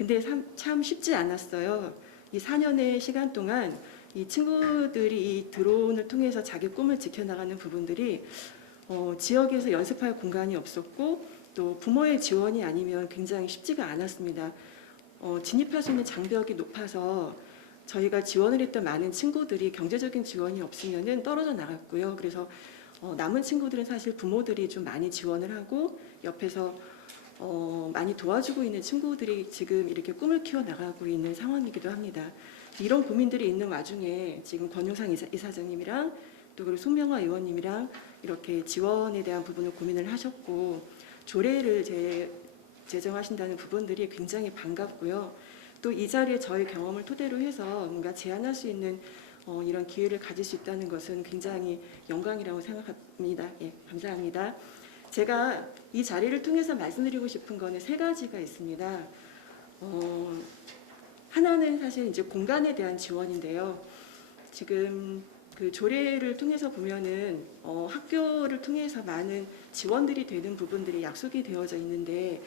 근데 참 쉽지 않았어요. 이 4년의 시간 동안 이 친구들이 이 드론을 통해서 자기 꿈을 지켜나가는 부분들이 지역에서 연습할 공간이 없었고 또 부모의 지원이 아니면 굉장히 쉽지가 않았습니다. 진입할 수 있는 장벽이 높아서 저희가 지원을 했던 많은 친구들이 경제적인 지원이 없으면은 떨어져 나갔고요. 그래서 남은 친구들은 사실 부모들이 좀 많이 지원을 하고 옆에서 많이 도와주고 있는 친구들이 지금 이렇게 꿈을 키워 나가고 있는 상황이기도 합니다. 이런 고민들이 있는 와중에 지금 권용상 이사장님이랑 또 그리고 송명화 의원님이랑 이렇게 지원에 대한 부분을 고민을 하셨고 조례를 제정하신다는 부분들이 굉장히 반갑고요. 또 이 자리에 저의 경험을 토대로 해서 뭔가 제안할 수 있는 이런 기회를 가질 수 있다는 것은 굉장히 영광이라고 생각합니다. 예, 감사합니다. 제가 이 자리를 통해서 말씀드리고 싶은 거는 세 가지가 있습니다. 하나는 사실 이제 공간에 대한 지원인데요. 지금 그 조례를 통해서 보면은 학교를 통해서 많은 지원들이 되는 부분들이 약속이 되어져 있는데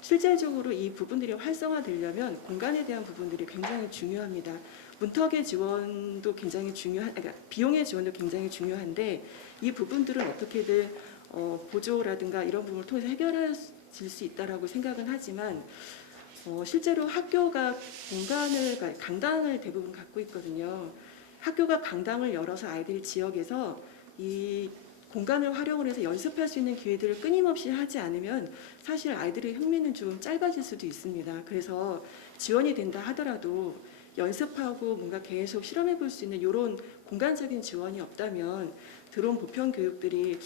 실질적으로 이 부분들이 활성화되려면 공간에 대한 부분들이 굉장히 중요합니다. 문턱의 지원도 굉장히 그러니까 비용의 지원도 굉장히 중요한데 이 부분들은 어떻게든 보조라든가 이런 부분을 통해서 해결할 수 있다라고 생각은 하지만 실제로 학교가 강당을 대부분 갖고 있거든요. 학교가 강당을 열어서 아이들이 지역에서 이 공간을 활용을 해서 연습할 수 있는 기회들을 끊임없이 하지 않으면 사실 아이들의 흥미는 좀 짧아질 수도 있습니다. 그래서 지원이 된다 하더라도 연습하고 뭔가 계속 실험해 볼 수 있는 이런 공간적인 지원이 없다면 드론 보편 교육들이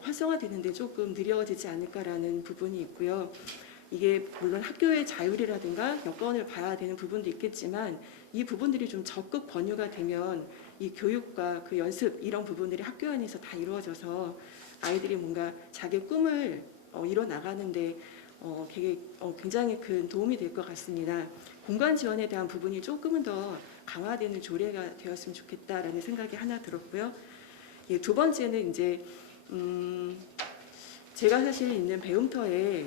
활성화되는데 조금 느려지지 않을까라는 부분이 있고요. 이게 물론 학교의 자율이라든가 여건을 봐야 되는 부분도 있겠지만 이 부분들이 좀 적극 권유가 되면 이 교육과 그 연습 이런 부분들이 학교 안에서 다 이루어져서 아이들이 뭔가 자기 꿈을 이뤄 나가는데 굉장히 큰 도움이 될 것 같습니다. 공간 지원에 대한 부분이 조금은 더 강화되는 조례가 되었으면 좋겠다라는 생각이 하나 들었고요. 예, 두 번째는 이제 제가 사실 있는 배움터에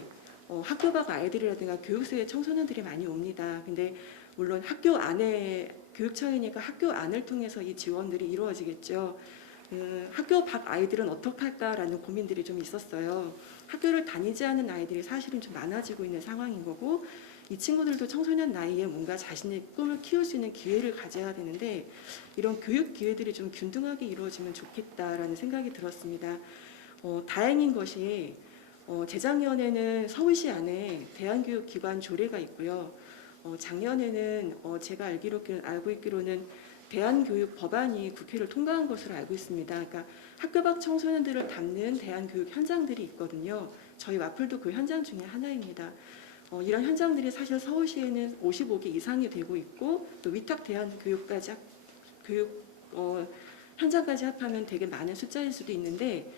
학교 밖 아이들이라든가 교육소에 청소년들이 많이 옵니다. 근데 물론 학교 안에 교육청이니까 학교 안을 통해서 이 지원들이 이루어지겠죠. 학교 밖 아이들은 어떻게 할까라는 고민들이 좀 있었어요. 학교를 다니지 않은 아이들이 사실은 좀 많아지고 있는 상황인 거고 이 친구들도 청소년 나이에 뭔가 자신의 꿈을 키울 수 있는 기회를 가져야 되는데 이런 교육 기회들이 좀 균등하게 이루어지면 좋겠다라는 생각이 들었습니다. 다행인 것이 재작년에는 서울시 안에 대한교육기관 조례가 있고요. 작년에는 제가 알고 있기로는 대한교육 법안이 국회를 통과한 것으로 알고 있습니다. 그러니까 학교 밖 청소년들을 담는 대한교육 현장들이 있거든요. 저희 와플도 그 현장 중에 하나입니다. 이런 현장들이 사실 서울시에는 55개 이상이 되고 있고 또 위탁 대한교육까지 현장까지 합하면 되게 많은 숫자일 수도 있는데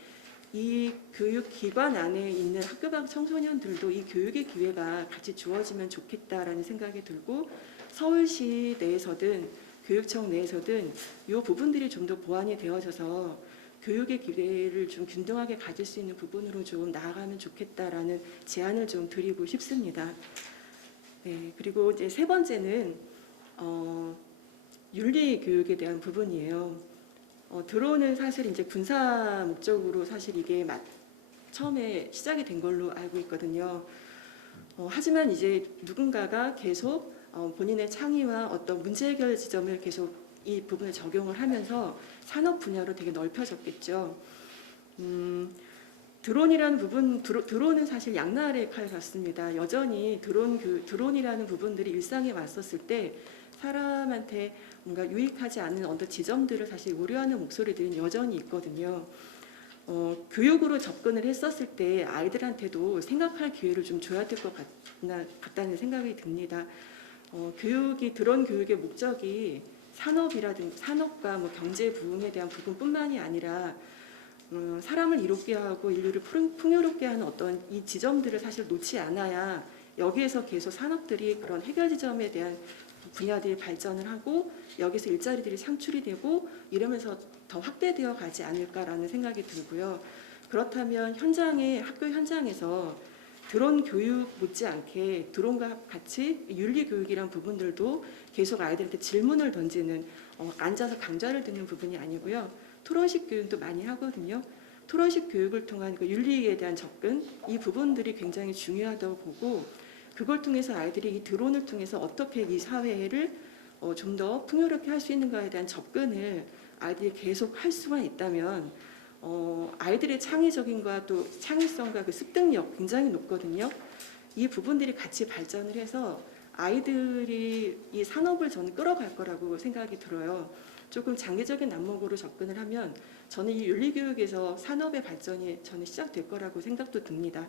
이 교육기관 안에 있는 학교 밖 청소년들도 이 교육의 기회가 같이 주어지면 좋겠다라는 생각이 들고 서울시 내에서든 교육청 내에서든 이 부분들이 좀 더 보완이 되어져서 교육의 기회를 좀 균등하게 가질 수 있는 부분으로 좀 나아가면 좋겠다라는 제안을 좀 드리고 싶습니다. 네, 그리고 이제 세 번째는 윤리 교육에 대한 부분이에요. 드론은 사실 이제 군사 목적으로 사실 이게 처음에 시작이 된 걸로 알고 있거든요. 하지만 이제 누군가가 계속 본인의 창의와 어떤 문제 해결 지점을 계속 이 부분을 적용을 하면서 산업 분야로 되게 넓혀졌겠죠. 드론이라는 부분, 드론은 사실 양날의 칼 같습니다. 여전히 드론이라는 부분들이 일상에 왔었을 때 사람한테 뭔가 유익하지 않은 어떤 지점들을 사실 우려하는 목소리들은 여전히 있거든요. 교육으로 접근을 했었을 때 아이들한테도 생각할 기회를 좀 줘야 될 것 같다는 생각이 듭니다. 드론 교육의 목적이 산업과 뭐 경제 부흥에 대한 부분뿐만이 아니라 사람을 이롭게 하고 인류를 풍요롭게 하는 어떤 이 지점들을 사실 놓지 않아야 여기에서 계속 산업들이 그런 해결 지점에 대한 분야들이 발전을 하고 여기서 일자리들이 창출이 되고 이러면서 더 확대되어 가지 않을까라는 생각이 들고요. 그렇다면 학교 현장에서 드론 교육 못지않게 드론과 같이 윤리 교육이란 부분들도 계속 아이들한테 질문을 던지는 앉아서 강좌를 듣는 부분이 아니고요. 토론식 교육도 많이 하거든요. 토론식 교육을 통한 그 윤리에 대한 접근, 이 부분들이 굉장히 중요하다고 보고 그걸 통해서 아이들이 이 드론을 통해서 어떻게 이 사회를 좀 더 풍요롭게 할 수 있는가에 대한 접근을 아이들이 계속 할 수만 있다면 아이들의 창의적인과 또 창의성과 그 습득력 굉장히 높거든요. 이 부분들이 같이 발전을 해서 아이들이 이 산업을 저는 끌어갈 거라고 생각이 들어요. 조금 장기적인 안목으로 접근을 하면 저는 이 윤리교육에서 산업의 발전이 저는 시작될 거라고 생각도 듭니다.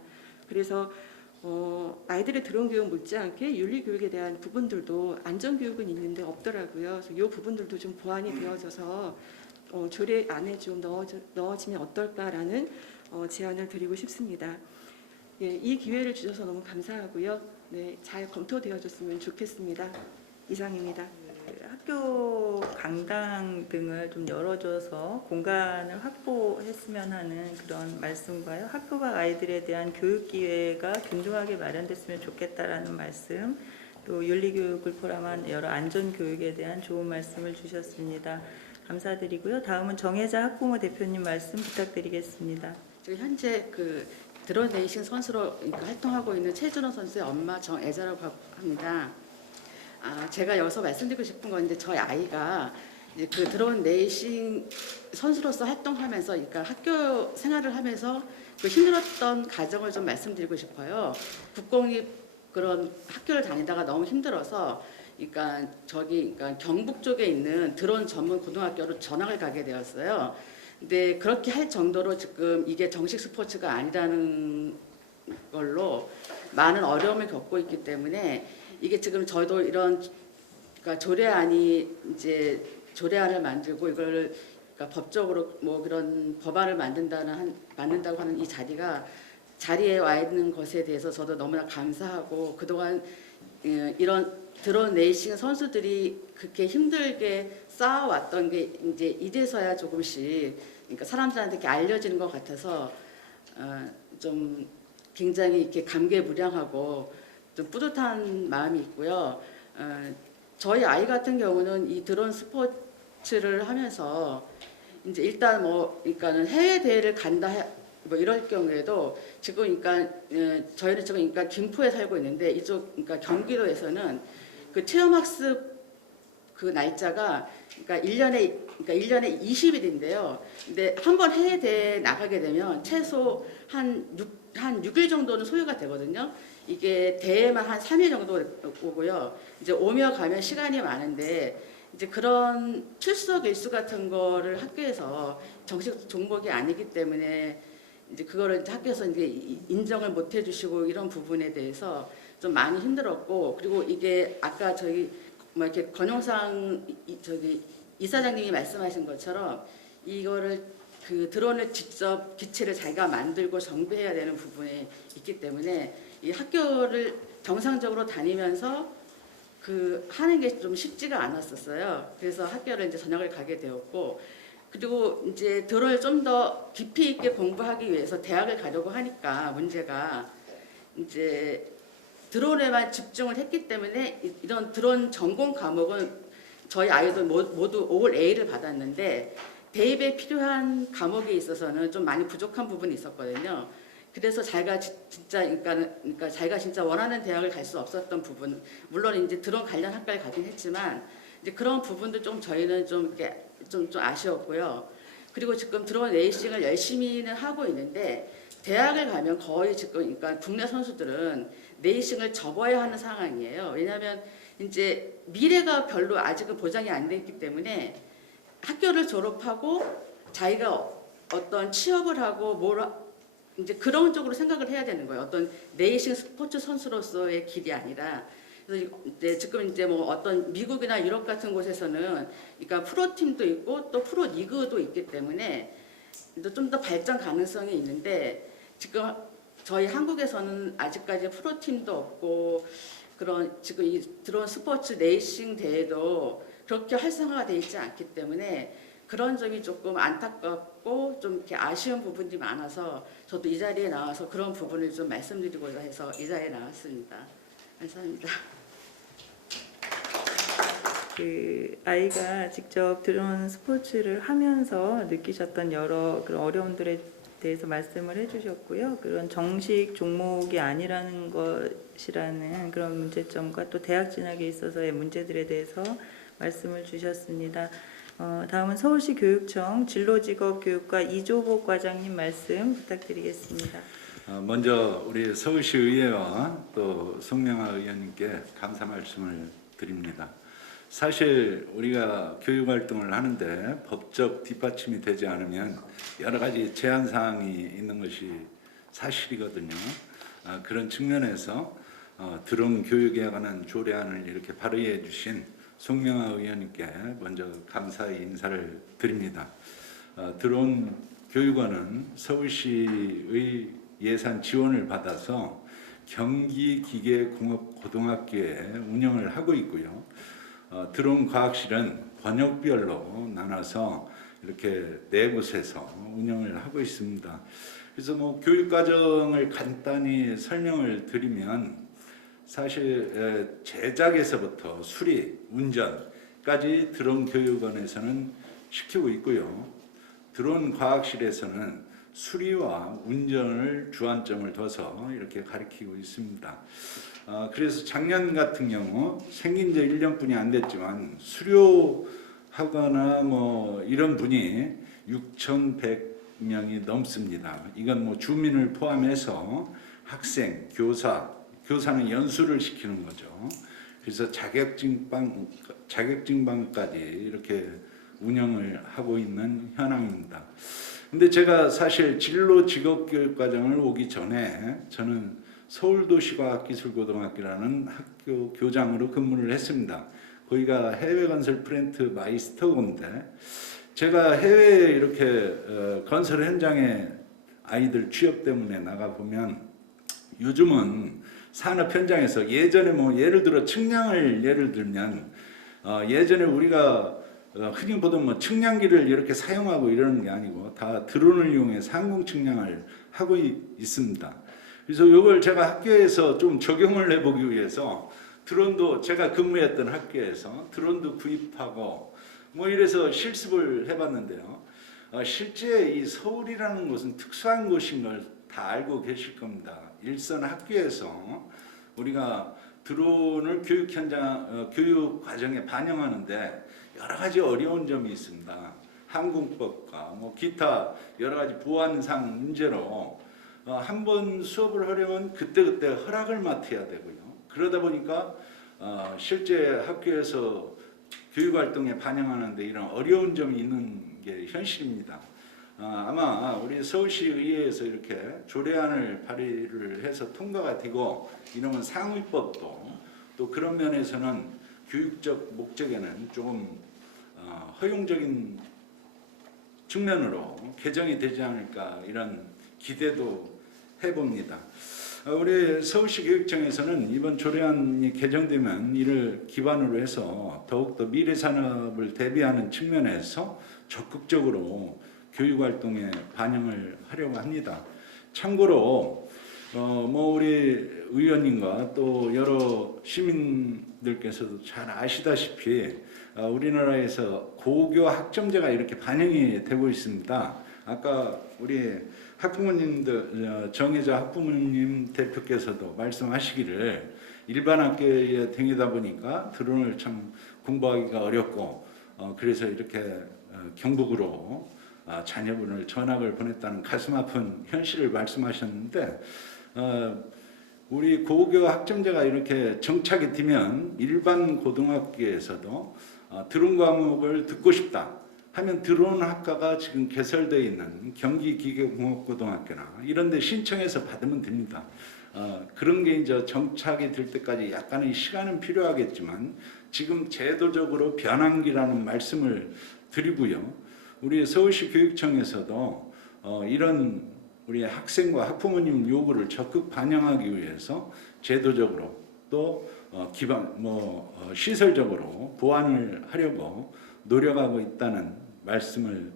그래서 아이들의 드론 교육 못지않게 윤리 교육에 대한 부분들도 안전 교육은 있는데 없더라고요. 그래서 이 부분들도 좀 보완이 되어져서 조례 안에 좀 넣어지면 어떨까라는 제안을 드리고 싶습니다. 예, 이 기회를 주셔서 너무 감사하고요. 네, 잘 검토되어졌으면 좋겠습니다. 이상입니다. 학교 강당 등을 좀 열어줘서 공간을 확보했으면 하는 그런 말씀과요. 학교가 아이들에 대한 교육 기회가 균등하게 마련됐으면 좋겠다라는 말씀, 또 윤리교육을 포함한 여러 안전교육에 대한 좋은 말씀을 주셨습니다. 감사드리고요. 다음은 정혜자 학부모 대표님 말씀 부탁드리겠습니다. 지금 현재 그 드론 레이싱 선수로 활동하고 있는 최준호 선수의 엄마 정애자라고 합니다. 제가 여기서 말씀드리고 싶은 건데 저희 아이가 이제 그 드론 레이싱 선수로서 활동하면서 그러니까 학교 생활을 하면서 그 힘들었던 가정을 좀 말씀드리고 싶어요. 국공립 그런 학교를 다니다가 너무 힘들어서 그러니까 경북 쪽에 있는 드론 전문 고등학교로 전학을 가게 되었어요. 근데 그렇게 할 정도로 지금 이게 정식 스포츠가 아니라는 걸로 많은 어려움을 겪고 있기 때문에 이게 지금 저도 이런 그러니까 조례안을 만들고 이걸 그러니까 법적으로 뭐 그런 법안을 만든다고 하는 이 자리에 와 있는 것에 대해서 저도 너무나 감사하고 그동안 이런 드론 레이싱 선수들이 그렇게 힘들게 쌓아왔던 게 이제 이제서야 조금씩 그러니까 사람들한테 이렇게 알려지는 것 같아서 좀 굉장히 이렇게 감개무량하고 좀 뿌듯한 마음이 있고요. 저희 아이 같은 경우는 이 드론 스포츠를 하면서 이제 일단 그러니까는 해외 대회를 간다 뭐 이럴 경우에도 지금 그러니까 저희는 지금 그러니까 김포에 살고 있는데 이쪽 그러니까 경기도에서는 그 체험학습 그 날짜가 그러니까 1년에 20일인데요. 근데 한번 해외 대회 나가게 되면 최소 한 6일 정도는 소요가 되거든요. 이게 대회만 한 3일 정도 오고요. 이제 오며 가면 시간이 많은데 이제 그런 출석 일수 같은 거를 학교에서 정식 종목이 아니기 때문에 이제 그거를 이제 학교에서 이제 인정을 못 해주시고 이런 부분에 대해서 좀 많이 힘들었고 그리고 이게 아까 저희 뭐 이렇게 권영상 이사장님이 말씀하신 것처럼 이거를 그 드론을 직접 기체를 자기가 만들고 정비해야 되는 부분에 있기 때문에 이 학교를 정상적으로 다니면서 그 하는 게 좀 쉽지가 않았었어요. 그래서 학교를 이제 전학을 가게 되었고 그리고 이제 드론을 좀 더 깊이 있게 공부하기 위해서 대학을 가려고 하니까 문제가 이제 드론에만 집중을 했기 때문에 이런 드론 전공 과목은 저희 아이들 모두 올 A를 받았는데 대입에 필요한 과목에 있어서는 좀 많이 부족한 부분이 있었거든요. 그래서 자기가 그러니까 자기가 진짜 원하는 대학을 갈 수 없었던 부분, 물론 이제 드론 관련 학과에 가긴 했지만 이제 그런 부분도 좀 저희는 좀 아쉬웠고요. 그리고 지금 드론 레이싱을 열심히는 하고 있는데 대학을 가면 거의 지금 그러니까 국내 선수들은 레이싱을 접어야 하는 상황이에요. 왜냐하면 이제 미래가 별로 아직은 보장이 안 돼 있기 때문에 학교를 졸업하고 자기가 어떤 취업을 하고 이제 그런 쪽으로 생각을 해야 되는 거예요. 어떤 레이싱 스포츠 선수로서의 길이 아니라. 그래서 이제 지금 이제 뭐 어떤 미국이나 유럽 같은 곳에서는 그러니까 프로팀도 있고 또 프로 리그도 있기 때문에 좀 더 발전 가능성이 있는데 지금 저희 한국에서는 아직까지 프로팀도 없고 그런 지금 이 드론 스포츠 레이싱 대회도 그렇게 활성화가 되어 있지 않기 때문에 그런 점이 조금 안타깝고 좀 이렇게 아쉬운 부분이 많아서 저도 이 자리에 나와서 그런 부분을 좀 말씀드리고자 해서 이 자리에 나왔습니다. 감사합니다. 그 아이가 직접 드론 스포츠를 하면서 느끼셨던 여러 그런 어려움들에 대해서 말씀을 해주셨고요. 그런 정식 종목이 아니라는 것이라는 그런 문제점과 또 대학 진학에 있어서의 문제들에 대해서 말씀을 주셨습니다. 다음은 서울시 교육청 진로직업교육과 이조복 과장님 말씀 부탁드리겠습니다. 먼저 우리 서울시 의회와 또 송명아 의원님께 감사 말씀을 드립니다. 사실 우리가 교육 활동을 하는데 법적 뒷받침이 되지 않으면 여러 가지 제한 사항이 있는 것이 사실이거든요. 그런 측면에서 드론 교육에 관한 조례안을 이렇게 발의해 주신 송명아 의원님께 먼저 감사의 인사를 드립니다. 드론 교육원은 서울시의 예산 지원을 받아서 경기기계공업고등학교에 운영을 하고 있고요. 드론 과학실은 번역별로 나눠서 이렇게 네 곳에서 운영을 하고 있습니다. 그래서 뭐 교육 과정을 간단히 설명을 드리면 사실 제작에서부터 수리, 운전까지 드론 교육원에서는 시키고 있고요. 드론 과학실에서는 수리와 운전을 주안점을 둬서 이렇게 가르치고 있습니다. 그래서 작년 같은 경우 생긴 지 1년뿐이 안 됐지만 수료하거나 뭐 이런 분이 6,100명이 넘습니다. 이건 뭐 주민을 포함해서 학생, 교사는 연수를 시키는 거죠. 그래서 자격증방까지 이렇게 운영을 하고 있는 현황입니다. 근데 제가 사실 진로 직업교육과정을 오기 전에 저는 서울도시과학기술고등학교라는 학교 교장으로 근무를 했습니다. 거기가 해외건설 프렌트 마이스터인데 제가 해외에 이렇게 건설 현장에 아이들 취업 때문에 나가 보면 요즘은 산업 현장에서 예전에 뭐 예를 들어 측량을 예를 들면 예전에 우리가 흔히 보던 뭐 측량기를 이렇게 사용하고 이러는 게 아니고 다 드론을 이용해서 항공 측량을 하고 있습니다. 그래서 이걸 제가 학교에서 좀 적용을 해보기 위해서 드론도 제가 근무했던 학교에서 드론도 구입하고 뭐 이래서 실습을 해봤는데요. 실제 이 서울이라는 곳은 특수한 곳인 걸 다 알고 계실 겁니다. 일선 학교에서 우리가 드론을 교육 현장, 교육 과정에 반영하는데 여러 가지 어려운 점이 있습니다. 항공법과 뭐 기타 여러 가지 보안상 문제로 한 번 수업을 하려면 그때그때 허락을 맡아야 되고요. 그러다 보니까 실제 학교에서 교육 활동에 반영하는데 이런 어려운 점이 있는 게 현실입니다. 아마 우리 서울시 의회에서 이렇게 조례안을 발의를 해서 통과가 되고 이러면 상위법도 또 그런 면에서는 교육적 목적에는 조금 허용적인 측면으로 개정이 되지 않을까 이런 기대도 해봅니다. 우리 서울시 교육청에서는 이번 조례안이 개정되면 이를 기반으로 해서 더욱더 미래 산업을 대비하는 측면에서 적극적으로 교육 활동에 반영을 하려고 합니다. 참고로 뭐 우리 의원님과 또 여러 시민들께서도 잘 아시다시피 우리나라에서 고교 학점제가 이렇게 반영이 되고 있습니다. 아까 우리 학부모님들 정혜자 학부모님 대표께서도 말씀하시기를 일반 학교에 다니다 보니까 드론을 참 공부하기가 어렵고 그래서 이렇게 경북으로 자녀분을 전학을 보냈다는 가슴 아픈 현실을 말씀하셨는데 우리 고교 학점제가 이렇게 정착이 되면 일반 고등학교에서도 드론 과목을 듣고 싶다 하면 드론 학과가 지금 개설되어 있는 경기기계공업고등학교나 이런 데 신청해서 받으면 됩니다. 그런 게 이제 정착이 될 때까지 약간의 시간은 필요하겠지만 지금 제도적으로 변환기라는 말씀을 드리고요. 우리 서울시 교육청에서도 이런 우리 학생과 학부모님 요구를 적극 반영하기 위해서 제도적으로 또 기반 시설적으로 보완을 하려고 노력하고 있다는 말씀을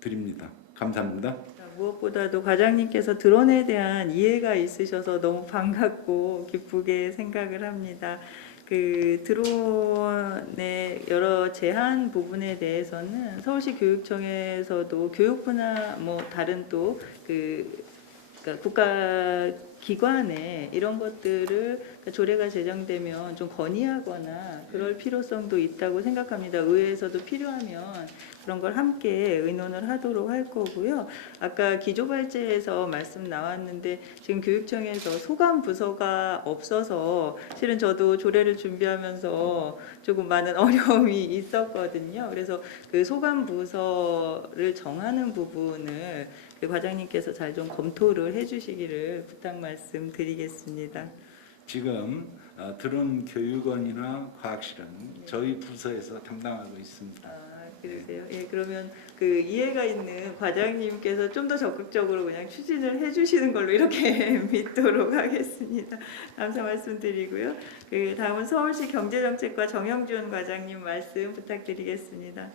드립니다. 감사합니다. 무엇보다도 과장님께서 드론에 대한 이해가 있으셔서 너무 반갑고 기쁘게 생각을 합니다. 그 드론의 여러 제한 부분에 대해서는 서울시 교육청에서도 교육부나 뭐 다른 또 그러니까 국가 기관에 이런 것들을 조례가 제정되면 좀 건의하거나 그럴 필요성도 있다고 생각합니다. 의회에서도 필요하면 그런 걸 함께 의논을 하도록 할 거고요. 아까 기조발제에서 말씀 나왔는데 지금 교육청에서 소감 부서가 없어서 실은 저도 조례를 준비하면서 조금 많은 어려움이 있었거든요. 그래서 그 소감 부서를 정하는 부분을 그 과장님께서 잘 좀 검토를 해주시기를 부탁 말씀드리겠습니다. 지금 드론 교육원이나 과학실은 저희 부서에서 담당하고 있습니다. 그러세요? 예, 그러면 그 이해가 있는 과장님께서 좀 더 적극적으로 그냥 추진을 해주시는 걸로 이렇게 믿도록 하겠습니다. 감사 말씀드리고요. 그 다음은 서울시 경제정책과 정영준 과장님 말씀 부탁드리겠습니다.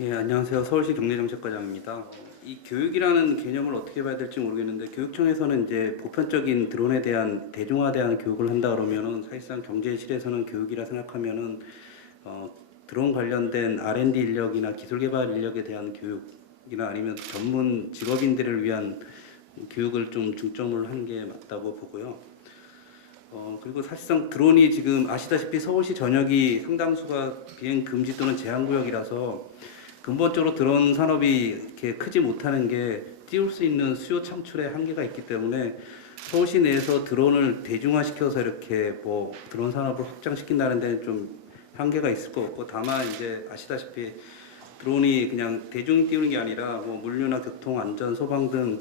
예, 안녕하세요. 서울시 경제정책과장입니다. 이 교육이라는 개념을 어떻게 봐야 될지 모르겠는데 교육청에서는 이제 보편적인 드론에 대한 대중화대한 교육을 한다 그러면은 사실상 경제실에서는 교육이라 생각하면은 드론 관련된 R&D 인력이나 기술개발 인력에 대한 교육이나 아니면 전문 직업인들을 위한 교육을 좀 중점을 한 게 맞다고 보고요. 그리고 사실상 드론이 지금 아시다시피 서울시 전역이 상당수가 비행 금지 또는 제한 구역이라서 근본적으로 드론 산업이 이렇게 크지 못하는 게 띄울 수 있는 수요 창출에 한계가 있기 때문에 서울시 내에서 드론을 대중화시켜서 이렇게 뭐 드론 산업을 확장시킨다는 데는 좀 한계가 있을 것 같고 다만 이제 아시다시피 드론이 그냥 대중이 띄우는 게 아니라 뭐 물류나 교통, 안전, 소방 등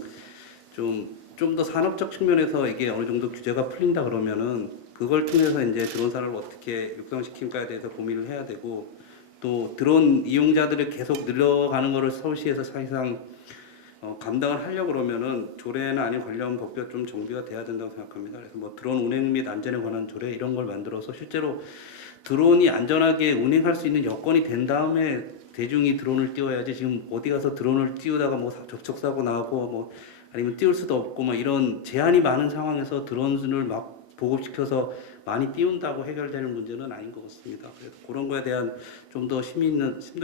좀 더 산업적 측면에서 이게 어느 정도 규제가 풀린다 그러면은 그걸 통해서 이제 드론 산업을 어떻게 육성시킬까에 대해서 고민을 해야 되고 또 드론 이용자들을 계속 늘어가는 거를 서울시에서 사실상 감당을 하려고 그러면은 조례나 아니면 관련 법규가 좀 정비가 돼야 된다고 생각합니다. 그래서 뭐 드론 운행 및 안전에 관한 조례 이런 걸 만들어서 실제로 드론이 안전하게 운행할 수 있는 여건이 된 다음에 대중이 드론을 띄워야지 지금 어디 가서 드론을 띄우다가 뭐 접촉사고 나고 뭐 아니면 띄울 수도 없고 뭐 이런 제한이 많은 상황에서 드론을 막 보급시켜서 많이 띄운다고 해결되는 문제는 아닌 것 같습니다. 그래서 그런 거에 대한 좀 더 심도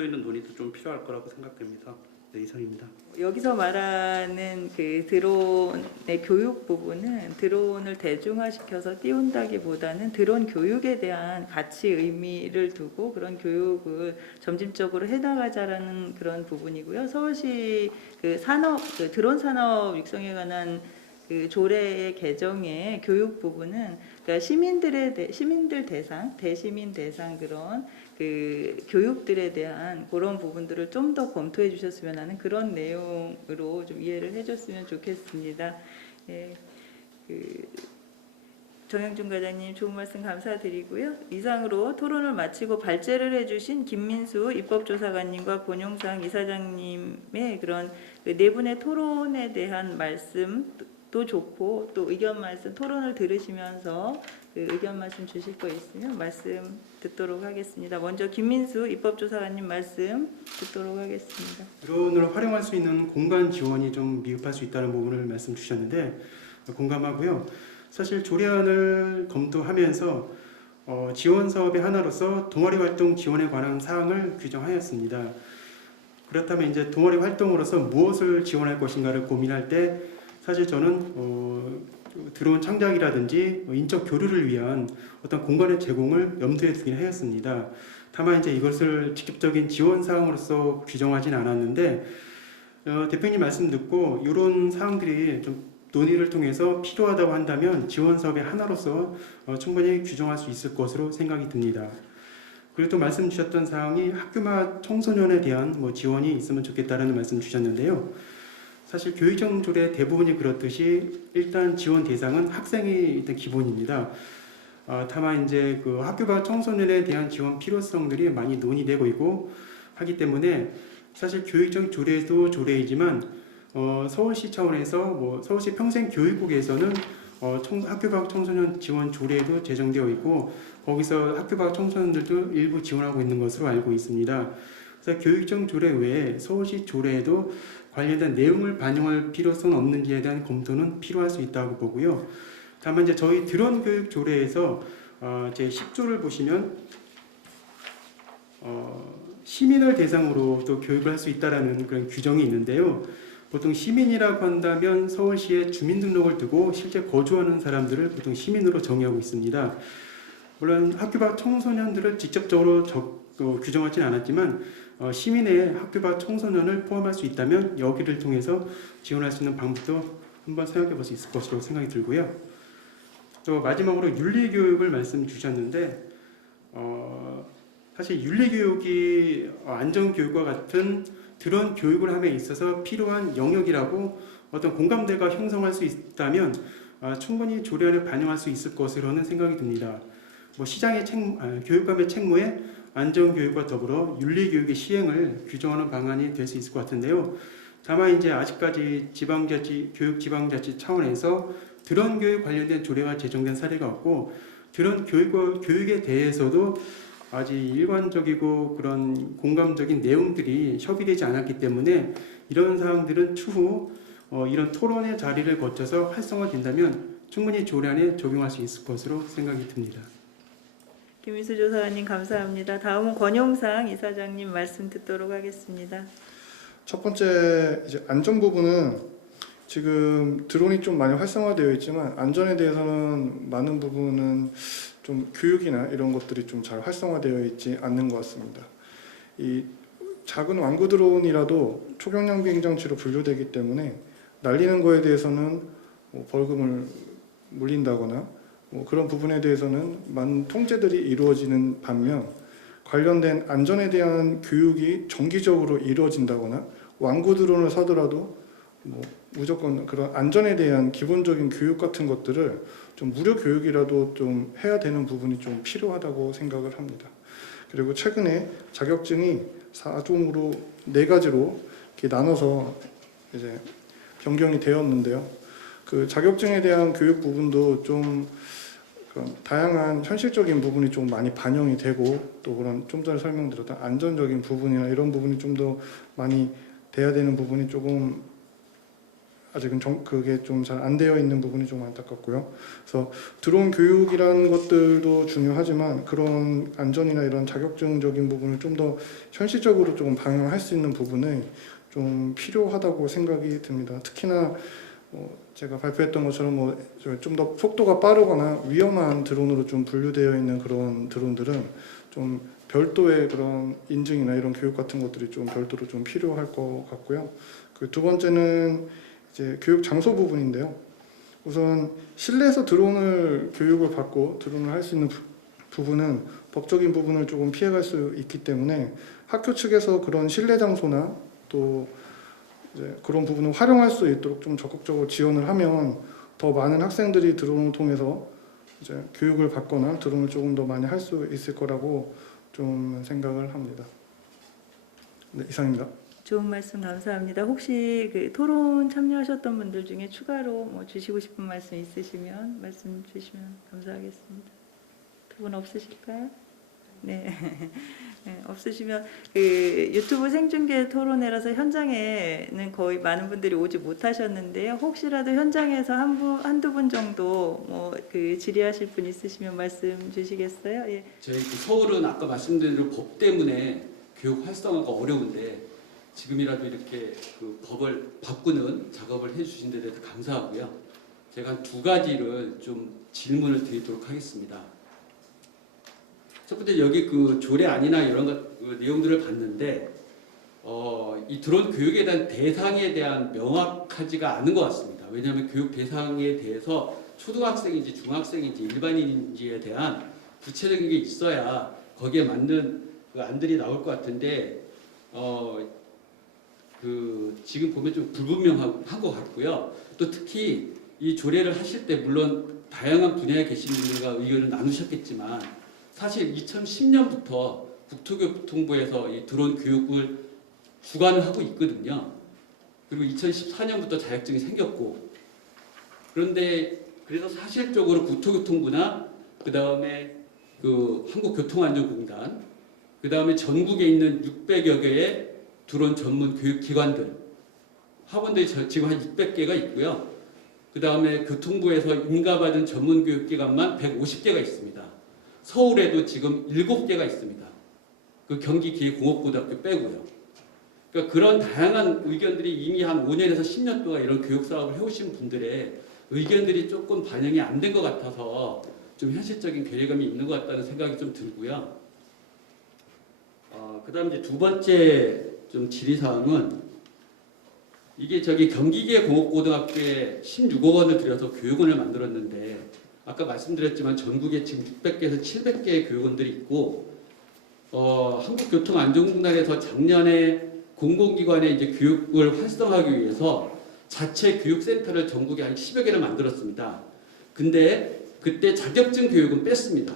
있는 논의도 좀 필요할 거라고 생각됩니다. 네, 이상입니다. 여기서 말하는 그 드론의 교육 부분은 드론을 대중화시켜서 띄운다기보다는 드론 교육에 대한 가치 의미를 두고 그런 교육을 점진적으로 해나가자라는 그런 부분이고요. 서울시 그 드론 산업 육성에 관한 그 조례의 개정의 교육 부분은 그러니까 시민들 대상, 대시민 대상 그런 그 교육들에 대한 그런 부분들을 좀 더 검토해 주셨으면 하는 그런 내용으로 좀 이해를 해줬으면 좋겠습니다. 예, 정영준 과장님 좋은 말씀 감사드리고요. 이상으로 토론을 마치고 발제를 해주신 김민수 입법조사관님과 권용상 이사장님의 그런 그 네 분의 토론에 대한 말씀도 좋고 또 의견 말씀 토론을 들으시면서 그 의견 말씀 주실 거 있으면 말씀 듣도록 하겠습니다. 먼저 김민수 입법조사관님 말씀 듣도록 하겠습니다. 드론을 활용할 수 있는 공간 지원이 좀 미흡할 수 있다는 부분을 말씀 주셨는데 공감하고요. 사실 조례안을 검토하면서 지원 사업의 하나로서 동아리 활동 지원에 관한 사항을 규정하였습니다. 그렇다면 이제 동아리 활동으로서 무엇을 지원할 것인가를 고민할 때 사실 저는 드론 창작이라든지 인적 교류를 위한 어떤 공간의 제공을 염두에 두긴 하였습니다. 다만 이제 이것을 직접적인 지원 사항으로서 규정하진 않았는데 대표님 말씀 듣고 이런 사항들이 좀 논의를 통해서 필요하다고 한다면 지원 사업의 하나로서 충분히 규정할 수 있을 것으로 생각이 듭니다. 그리고 또 말씀 주셨던 사항이 학교마다 청소년에 대한 뭐 지원이 있으면 좋겠다라는 말씀 주셨는데요. 사실 교육청 조례 대부분이 그렇듯이 일단 지원 대상은 학생이 일단 기본입니다. 다만 이제 그 학교 밖 청소년에 대한 지원 필요성들이 많이 논의되고 있고 하기 때문에 사실 교육청 조례도 조례이지만 서울시 차원에서 뭐 서울시 평생교육국에서는 학교 밖 청소년 지원 조례도 제정되어 있고 거기서 학교 밖 청소년들도 일부 지원하고 있는 것으로 알고 있습니다. 그래서 교육청 조례 외에 서울시 조례에도 관련된 내용을 반영할 필요성은 없는지에 대한 검토는 필요할 수 있다고 보고요. 다만 이제 저희 드론 교육 조례에서 제 10조를 보시면 시민을 대상으로 또 교육을 할 수 있다라는 그런 규정이 있는데요. 보통 시민이라고 한다면 서울시에 주민등록을 두고 실제 거주하는 사람들을 보통 시민으로 정의하고 있습니다. 물론 학교 밖 청소년들을 직접적으로 규정하지는 않았지만 시민의 학교 밖 청소년을 포함할 수 있다면 여기를 통해서 지원할 수 있는 방법도 한번 생각해 볼 수 있을 것으로 생각이 들고요. 또 마지막으로 윤리교육을 말씀 주셨는데 사실 윤리교육이 안전교육과 같은 드론 교육을 함에 있어서 필요한 영역이라고 어떤 공감대가 형성할 수 있다면 충분히 조례안에 반영할 수 있을 것으로는 생각이 듭니다. 뭐 시장의 교육감의 책무에 안전교육과 더불어 윤리교육의 시행을 규정하는 방안이 될 수 있을 것 같은데요. 다만 이제 아직까지 교육지방자치 차원에서 드론 교육 관련된 조례가 제정된 사례가 없고 드론 교육에 대해서도 아직 일관적이고 그런 공감적인 내용들이 협의되지 않았기 때문에 이런 사항들은 추후 이런 토론의 자리를 거쳐서 활성화된다면 충분히 조례안에 적용할 수 있을 것으로 생각이 듭니다. 김민수 조사관님 감사합니다. 다음은 권용상 이사장님 말씀 듣도록 하겠습니다. 첫 번째 이제 안전 부분은 지금 드론이 좀 많이 활성화되어 있지만 안전에 대해서는 많은 부분은 좀 교육이나 이런 것들이 좀 잘 활성화되어 있지 않는 것 같습니다. 이 작은 완구 드론이라도 초경량 비행 장치로 분류되기 때문에 날리는 거에 대해서는 뭐 벌금을 물린다거나 뭐 그런 부분에 대해서는 많은 통제들이 이루어지는 반면 관련된 안전에 대한 교육이 정기적으로 이루어진다거나 완구 드론을 사더라도 뭐 무조건 그런 안전에 대한 기본적인 교육 같은 것들을 좀 무료 교육이라도 좀 해야 되는 부분이 좀 필요하다고 생각을 합니다. 그리고 최근에 자격증이 4종으로 4가지로 이렇게 나눠서 이제 변경이 되었는데요. 그 자격증에 대한 교육 부분도 좀 그런 다양한 현실적인 부분이 좀 많이 반영이 되고 또 그런 좀 전에 설명드렸던 안전적인 부분이나 이런 부분이 좀 더 많이 돼야 되는 부분이 조금 아직은 그게 좀 잘 안 되어 있는 부분이 좀 안타깝고요. 그래서 드론 교육이라는 것들도 중요하지만 그런 안전이나 이런 자격증적인 부분을 좀 더 현실적으로 조금 반영할 수 있는 부분은 좀 필요하다고 생각이 듭니다. 특히나 제가 발표했던 것처럼 좀 더 속도가 빠르거나 위험한 드론으로 좀 분류되어 있는 그런 드론들은 좀 별도의 그런 인증이나 이런 교육 같은 것들이 좀 별도로 좀 필요할 것 같고요. 그 두 번째는 이제 교육 장소 부분인데요. 우선 실내에서 드론을 교육을 받고 드론을 할 수 있는 부분은 법적인 부분을 조금 피해갈 수 있기 때문에 학교 측에서 그런 실내 장소나 또 이제 그런 부분을 활용할 수 있도록 좀 적극적으로 지원을 하면 더 많은 학생들이 드론을 통해서 이제 교육을 받거나 드론을 조금 더 많이 할 수 있을 거라고 좀 생각을 합니다. 네, 이상입니다. 좋은 말씀 감사합니다. 혹시 그 토론 참여하셨던 분들 중에 추가로 뭐 주시고 싶은 말씀 있으시면 말씀 주시면 감사하겠습니다. 두 분 없으실까요? 네. 네, 없으시면 그 유튜브 생중계 토론회라서 현장에는 거의 많은 분들이 오지 못하셨는데요. 혹시라도 현장에서 한두 분 정도 뭐 그 질의하실 분 있으시면 말씀 주시겠어요? 예. 저희 그 서울은 아까 말씀드린 대로 법 때문에 교육 활성화가 어려운데 지금이라도 이렇게 그 법을 바꾸는 작업을 해주신 데 대해서 감사하고요. 제가 한 2가지를 좀 질문을 드리도록 하겠습니다. 첫 번째 여기 그 조례안이나 이런 그 내용들을 봤는데 이 드론 교육에 대한 대상에 대한 명확하지가 않은 것 같습니다. 왜냐하면 교육 대상에 대해서 초등학생인지 중학생인지 일반인인지에 대한 구체적인 게 있어야 거기에 맞는 그 안들이 나올 것 같은데 그 지금 보면 좀 불분명한 것 같고요. 또 특히 이 조례를 하실 때 물론 다양한 분야에 계신 분들과 의견을 나누셨겠지만 사실 2010년부터 국토교통부에서 이 드론 교육을 주관을 하고 있거든요. 그리고 2014년부터 자격증이 생겼고 그런데 그래서 사실적으로 국토교통부나 그 다음에 그 한국교통안전공단 그 다음에 전국에 있는 600여 개의 드론 전문 교육기관들, 학원들이 지금 한 600개가 있고요. 그 다음에 교통부에서 인가받은 전문 교육기관만 150개가 있습니다. 서울에도 지금 7개가 있습니다. 그 경기기계공업고등학교 빼고요. 그러니까 그런 다양한 의견들이 이미 한 5년에서 10년 동안 이런 교육 사업을 해오신 분들의 의견들이 조금 반영이 안 된 것 같아서 좀 현실적인 괴리감이 있는 것 같다는 생각이 좀 들고요. 그다음 이제 두 번째 좀 질의사항은 이게 경기계공업고등학교에 16억 원을 들여서 교육원을 만들었는데 아까 말씀드렸지만 전국에 지금 600개에서 700개의 교육원들이 있고 한국교통안전공단에서 작년에 공공기관의 이제 교육을 활성화하기 위해서 자체 교육센터를 전국에 한 10여 개를 만들었습니다. 근데 그때 자격증 교육은 뺐습니다.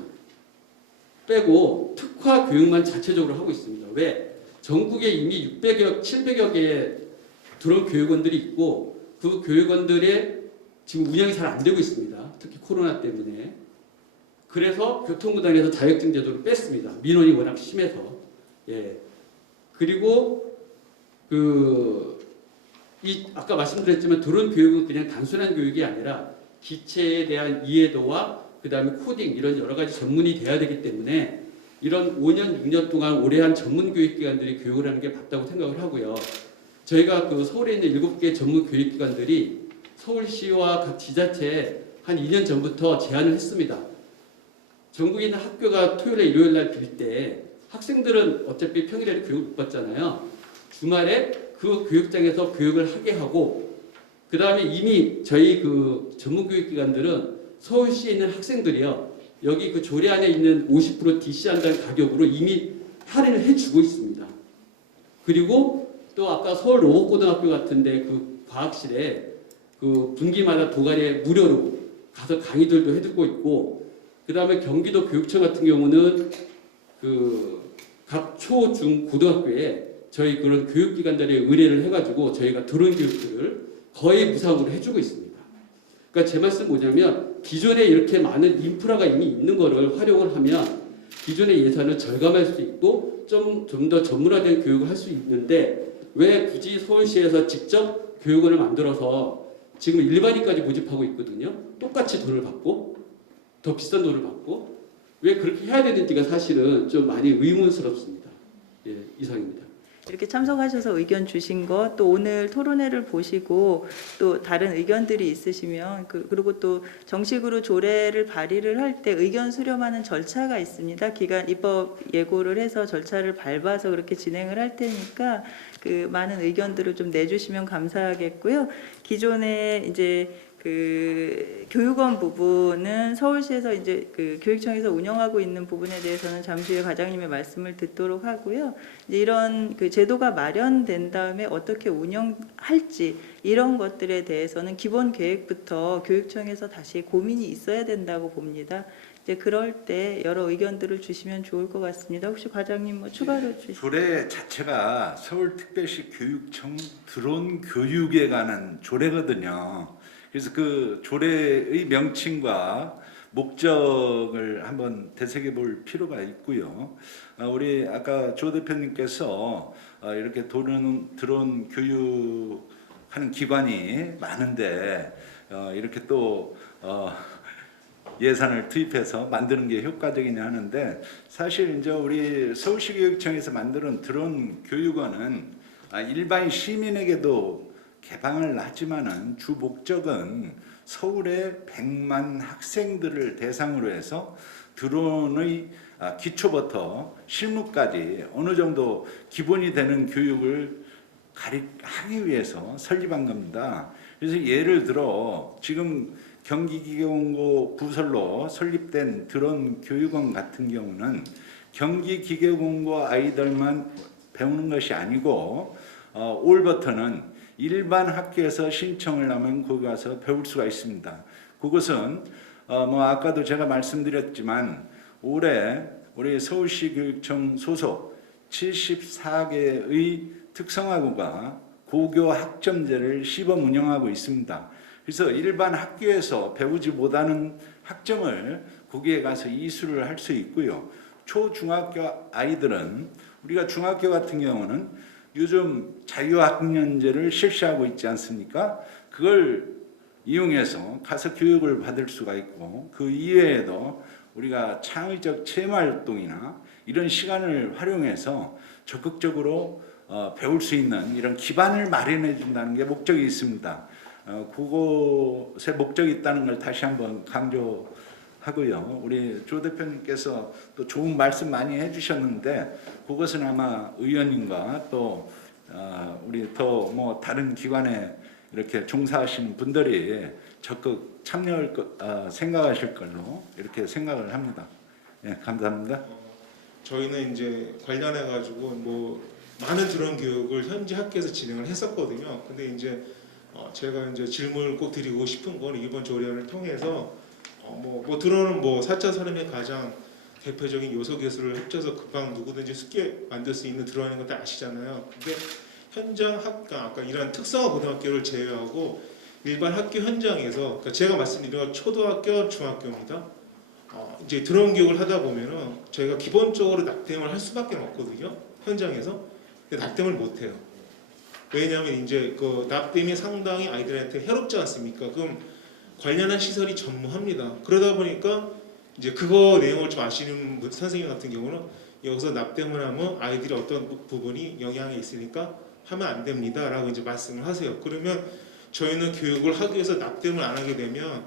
빼고 특화 교육만 자체적으로 하고 있습니다. 왜? 전국에 이미 600여, 700여 개의 드론 교육원들이 있고 그 교육원들의 지금 운영이 잘 안 되고 있습니다. 특히 코로나 때문에. 그래서 교통부단에서 자격증 제도를 뺐습니다. 민원이 워낙 심해서. 예. 그리고 아까 말씀드렸지만 드론 교육은 그냥 단순한 교육이 아니라 기체에 대한 이해도와 그 다음에 코딩 이런 여러 가지 전문이 돼야 되기 때문에 이런 5년, 6년 동안 오래 한 전문 교육기관들이 교육을 하는 게 맞다고 생각을 하고요. 저희가 서울에 있는 7개 전문 교육기관들이 서울시와 각 지자체에 한 2년 전부터 제안을 했습니다. 전국에 있는 학교가 토요일에 일요일 날 빌 때 학생들은 어차피 평일에 교육을 못 받잖아요. 주말에 그 교육장에서 교육을 하게 하고 그 다음에 이미 저희 전문교육기관들은 서울시에 있는 학생들이요. 여기 그 조례 안에 있는 50% DC한다는 가격으로 이미 할인을 해주고 있습니다. 그리고 또 아까 서울 로봇고등학교 같은데 그 과학실에 분기마다 도가니에 무료로 가서 강의들도 해주고 있고 그 다음에 경기도 교육청 같은 경우는 각 초, 중, 고등학교에 저희 그런 교육기관들에 의뢰를 해가지고 저희가 드론 교육들을 거의 무상으로 해주고 있습니다. 그러니까 제 말씀 뭐냐면 기존에 이렇게 많은 인프라가 이미 있는 거를 활용을 하면 기존의 예산을 절감할 수 있고 좀 더 전문화된 교육을 할 수 있는데 왜 굳이 서울시에서 직접 교육원을 만들어서 지금 일반인까지 모집하고 있거든요. 똑같이 돈을 받고 더 비싼 돈을 받고 왜 그렇게 해야 되는지가 사실은 좀 많이 의문스럽습니다. 예, 이상입니다. 이렇게 참석하셔서 의견 주신 것, 또 오늘 토론회를 보시고 또 다른 의견들이 있으시면 그리고 또 정식으로 조례를 발의를 할 때 의견 수렴하는 절차가 있습니다. 입법 예고를 해서 절차를 밟아서 그렇게 진행을 할 테니까 많은 의견들을 좀 내주시면 감사하겠고요. 기존에 이제 교육원 부분은 서울시에서 이제 교육청에서 운영하고 있는 부분에 대해서는 잠시 후에 과장님의 말씀을 듣도록 하고요. 이제 이런 제도가 마련된 다음에 어떻게 운영할지 이런 것들에 대해서는 기본 계획부터 교육청에서 다시 고민이 있어야 된다고 봅니다. 이제 그럴 때 여러 의견들을 주시면 좋을 것 같습니다. 혹시 과장님 추가로 주시죠? 조례 자체가 서울특별시 교육청 드론 교육에 관한 조례거든요. 그래서 그 조례의 명칭과 목적을 한번 되새겨 볼 필요가 있고요. 우리 아까 조 대표님께서 이렇게 드론 교육하는 기관이 많은데 이렇게 또 예산을 투입해서 만드는 게 효과적이냐 하는데 사실 이제 우리 서울시 교육청에서 만드는 드론 교육원은 일반 시민에게도 개방을 하지만은 주 목적은 서울의 100만 학생들을 대상으로 해서 드론의 기초부터 실무까지 어느 정도 기본이 되는 교육을 하기 위해서 설립한 겁니다. 그래서 예를 들어 지금 경기기계공고 부설로 설립된 드론 교육원 같은 경우는 경기기계공고 아이들만 배우는 것이 아니고 올부터는 일반 학교에서 신청을 하면 거기 가서 배울 수가 있습니다. 그것은 아까도 제가 말씀드렸지만 올해 우리 서울시 교육청 소속 74개의 특성화고가 고교 학점제를 시범 운영하고 있습니다. 그래서 일반 학교에서 배우지 못하는 학점을 거기에 가서 이수를 할 수 있고요. 초중학교 아이들은 우리가 중학교 같은 경우는 요즘 자유학년제를 실시하고 있지 않습니까? 그걸 이용해서 가서 교육을 받을 수가 있고 그 이외에도 우리가 창의적 체험활동이나 이런 시간을 활용해서 적극적으로 배울 수 있는 이런 기반을 마련해 준다는 게 목적이 있습니다. 그곳에 목적이 있다는 걸 다시 한번 강조하고요. 우리 조 대표님께서 또 좋은 말씀 많이 해주셨는데 그것은 아마 의원님과 또 우리 더 뭐 다른 기관에 이렇게 종사하시는 분들이 적극 참여할 생각하실 걸로 이렇게 생각을 합니다. 예, 감사합니다. 저희는 이제 관련해 가지고 뭐 많은 드론 교육을 현지 학교에서 진행을 했었거든요. 근데 이제 제가 이제 질문을 꼭 드리고 싶은 건 이번 조례안을 통해서 뭐 드론은 뭐 4차 산업의 가장 대표적인 요소 기술을 합쳐서 금방 누구든지 쉽게 만들 수 있는 드론인 건 다 아시잖아요. 근데 현장 아까 이런 특성화 고등학교를 제외하고 일반 학교 현장에서 그러니까 제가 말씀드린 건 초등학교, 중학교입니다. 이제 드론 교육을 하다 보면은 저희가 기본적으로 납땜을 할 수밖에 없거든요. 현장에서. 근데 납땜을 못 해요. 왜냐하면 이제 그 납땜이 상당히 아이들한테 해롭지 않습니까? 그럼 관련한 시설이 전무합니다. 그러다 보니까 이제 그거 내용을 좀 아시는 선생님 같은 경우는 여기서 납땜을 하면 아이들이 어떤 부분이 영향이 있으니까 하면 안 됩니다라고 이제 말씀을 하세요. 그러면 저희는 교육을 하기 위해서 납땜을 안 하게 되면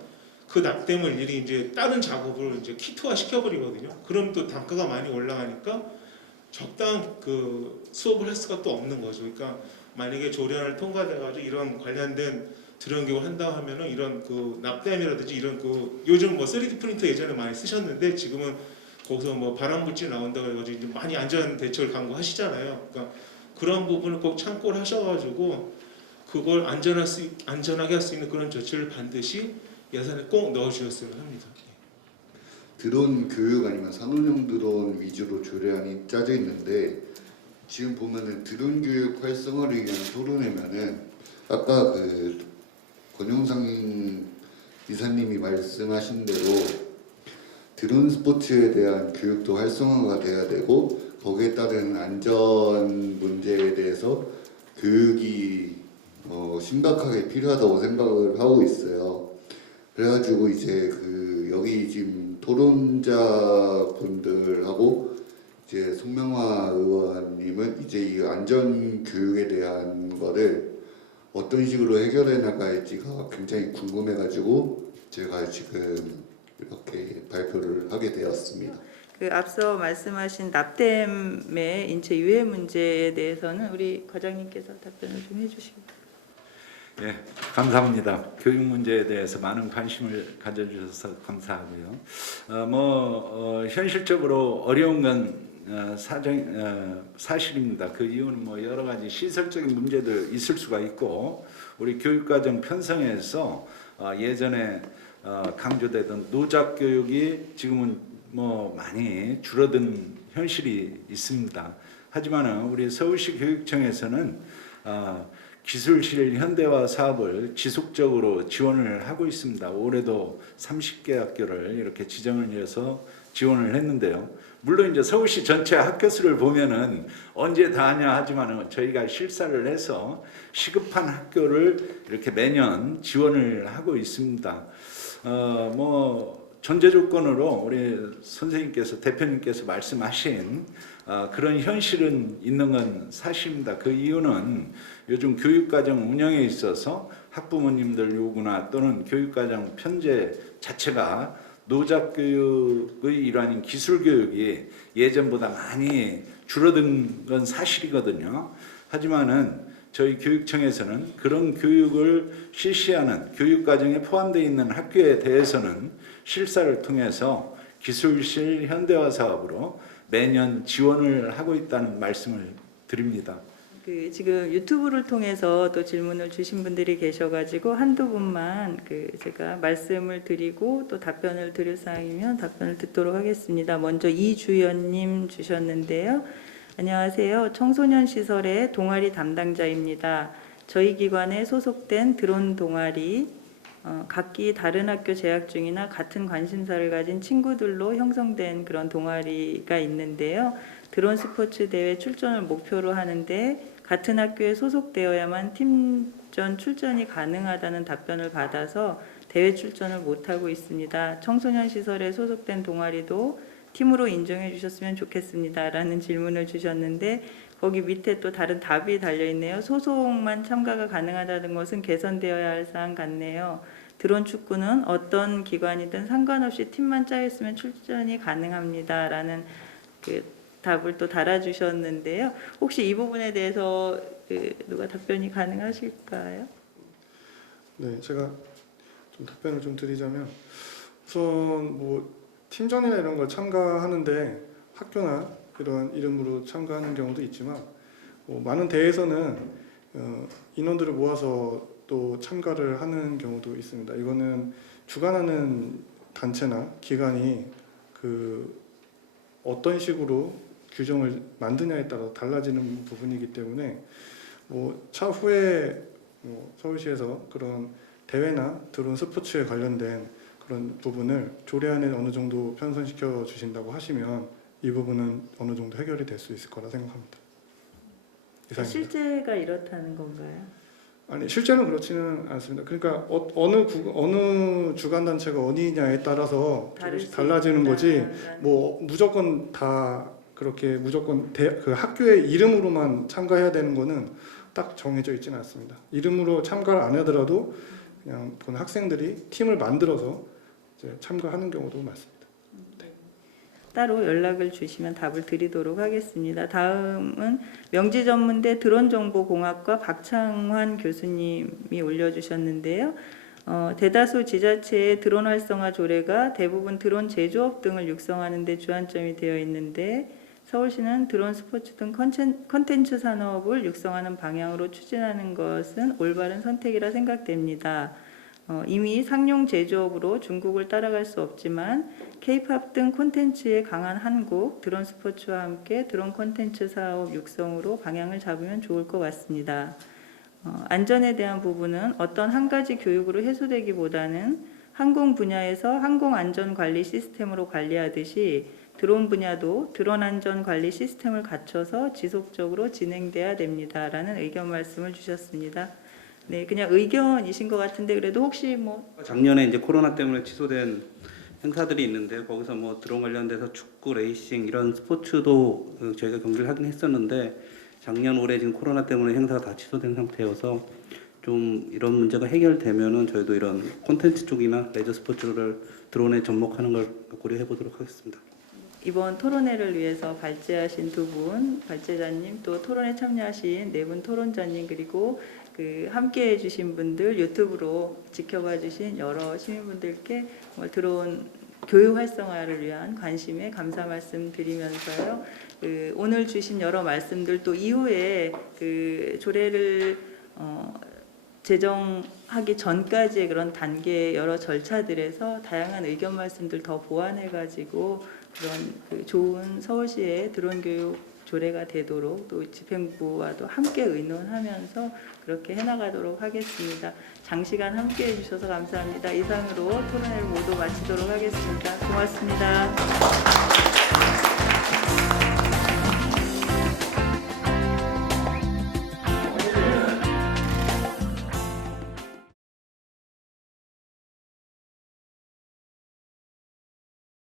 그 납땜을 일일이 이제 다른 작업을 이제 키트화 시켜버리거든요. 그럼 또 단가가 많이 올라가니까 적당한 그 수업을 할 수가 또 없는 거죠. 그러니까 만약에 조례안을 통과돼가지고 이런 관련된 드론 교육을 한다 하면은 이런 그 납땜이라든지 이런 그 요즘 뭐 3D 프린터 예전에 많이 쓰셨는데 지금은 거기서 뭐 발암물질 나온다고 해가지고 이제 많이 안전 대책을 강구하시잖아요. 그러니까 그런 부분을 꼭 참고를 하셔가지고 그걸 안전하게 할 수 있는 그런 조치를 반드시 예산에 꼭 넣어주셨으면 합니다. 드론 교육 아니면 산업용 드론 위주로 조례안이 짜져 있는데 지금 보면은 드론 교육 활성화를 위한 토론회면은 아까 그 권영상 이사님이 말씀하신 대로 드론 스포츠에 대한 교육도 활성화가 돼야 되고 거기에 따른 안전 문제에 대해서 교육이 심각하게 필요하다고 생각을 하고 있어요. 그래가지고 이제 그 여기 지금 토론자분들하고 이제 송명화 의원님은 이제 이 안전 교육에 대한 거를 어떤 식으로 해결해 나갈지가 굉장히 궁금해가지고 제가 지금 이렇게 발표를 하게 되었습니다. 그 앞서 말씀하신 납땜의 인체 유해 문제에 대해서는 우리 과장님께서 답변을 좀 해주시고. 예, 감사합니다. 교육 문제에 대해서 많은 관심을 가져주셔서 감사하고요. 현실적으로 어려운 건 사실입니다. 그 이유는 뭐 여러 가지 시설적인 문제도 있을 수가 있고 우리 교육과정 편성에서 예전에 강조되던 노작 교육이 지금은 뭐 많이 줄어든 현실이 있습니다. 하지만 우리 서울시 교육청에서는 기술실 현대화 사업을 지속적으로 지원을 하고 있습니다. 올해도 30개 학교를 이렇게 지정을 해서 지원을 했는데요. 물론 이제 서울시 전체 학교 수를 보면은 언제 다 하냐 하지만은 저희가 실사를 해서 시급한 학교를 이렇게 매년 지원을 하고 있습니다. 전제 조건으로 우리 선생님께서 대표님께서 말씀하신 그런 현실은 있는 건 사실입니다. 그 이유는 요즘 교육과정 운영에 있어서 학부모님들 요구나 또는 교육과정 편제 자체가 노작 교육의 일환인 기술 교육이 예전보다 많이 줄어든 건 사실이거든요. 하지만은 저희 교육청에서는 그런 교육을 실시하는 교육과정에 포함되어 있는 학교에 대해서는 실사를 통해서 기술실 현대화 사업으로 매년 지원을 하고 있다는 말씀을 드립니다. 지금 유튜브를 통해서 또 질문을 주신 분들이 계셔가지고 한두 분만 제가 말씀을 드리고 또 답변을 드릴 사항이면 답변을 듣도록 하겠습니다. 먼저 이주연님 주셨는데요. 안녕하세요. 청소년 시설의 동아리 담당자입니다. 저희 기관에 소속된 드론 동아리 각기 다른 학교 재학 중이나 같은 관심사를 가진 친구들로 형성된 그런 동아리가 있는데요. 드론 스포츠 대회 출전을 목표로 하는데 같은 학교에 소속되어야만 팀전 출전이 가능하다는 답변을 받아서 대회 출전을 못하고 있습니다. 청소년 시설에 소속된 동아리도 팀으로 인정해 주셨으면 좋겠습니다. 라는 질문을 주셨는데 거기 밑에 또 다른 답이 달려있네요. 소속만 참가가 가능하다는 것은 개선되어야 할 사항 같네요. 드론 축구는 어떤 기관이든 상관없이 팀만 짜였으면 출전이 가능합니다. 라는 그 답을 또 달아주셨는데요. 혹시 이 부분에 대해서 누가 답변이 가능하실까요? 네, 제가 좀 답변을 좀 드리자면 우선 뭐 팀전이나 이런 걸 참가하는데 학교나 이런 이름으로 참가하는 경우도 있지만 많은 대회에서는 인원들을 모아서 또 참가를 하는 경우도 있습니다. 이거는 주관하는 단체나 기관이 그 어떤 식으로 규정을 만드냐에 따라 달라지는 부분이기 때문에 차후에 서울시에서 그런 대회나 드론 스포츠에 관련된 그런 부분을 조례안에 어느 정도 편성시켜 주신다고 하시면 이 부분은 어느 정도 해결이 될 수 있을 거라 생각합니다. 이상입니다. 실제가 이렇다는 건가요? 아니 실제는 그렇지는 않습니다. 그러니까 어느 주관 단체가 어디냐에 따라서 조금씩 달라지는 거지. 뭐 무조건 다 그렇게 무조건 그 학교의 이름으로만 참가해야 되는 거는 딱 정해져 있지는 않습니다. 이름으로 참가를 안 하더라도 그냥 본 학생들이 팀을 만들어서 이제 참가하는 경우도 많습니다. 따로 연락을 주시면 답을 드리도록 하겠습니다. 다음은 명지전문대 드론정보공학과 박창환 교수님이 올려주셨는데요. 대다수 지자체의 드론 활성화 조례가 대부분 드론 제조업 등을 육성하는 데 주안점이 되어 있는데 서울시는 드론 스포츠 등 콘텐츠 산업을 육성하는 방향으로 추진하는 것은 올바른 선택이라 생각됩니다. 이미 상용 제조업으로 중국을 따라갈 수 없지만 K-팝 등 콘텐츠에 강한 한국, 드론 스포츠와 함께 드론 콘텐츠 사업 육성으로 방향을 잡으면 좋을 것 같습니다. 안전에 대한 부분은 어떤 한 가지 교육으로 해소되기보다는 항공 분야에서 항공 안전 관리 시스템으로 관리하듯이 드론 분야도 드론 안전 관리 시스템을 갖춰서 지속적으로 진행돼야 됩니다라는 의견 말씀을 주셨습니다. 네, 그냥 의견이신 것 같은데 그래도 혹시 작년에 이제 코로나 때문에 취소된 행사들이 있는데 거기서 뭐 드론 관련돼서 축구, 레이싱 이런 스포츠도 저희가 경기를 하긴 했었는데 작년 올해 지금 코로나 때문에 행사가 다 취소된 상태여서 좀 이런 문제가 해결되면은 저희도 이런 콘텐츠 쪽이나 레저 스포츠를 드론에 접목하는 걸 고려해 보도록 하겠습니다. 이번 토론회를 위해서 발제하신 두 분, 발제자님 또 토론에 참여하신 네 분 토론자님 그리고 함께 해주신 분들 유튜브로 지켜봐 주신 여러 시민분들께 드론 교육 활성화를 위한 관심에 감사 말씀 드리면서요. 오늘 주신 여러 말씀들 또 이후에 조례를 제정하기 전까지의 그런 단계 여러 절차들에서 다양한 의견 말씀들 더 보완해가지고 그런 좋은 서울시의 드론 교육 조례가 되도록 또 집행부와도 함께 의논하면서 그렇게 해나가도록 하겠습니다. 장시간 함께 해주셔서 감사합니다. 이상으로 토론회를 모두 마치도록 하겠습니다. 고맙습니다.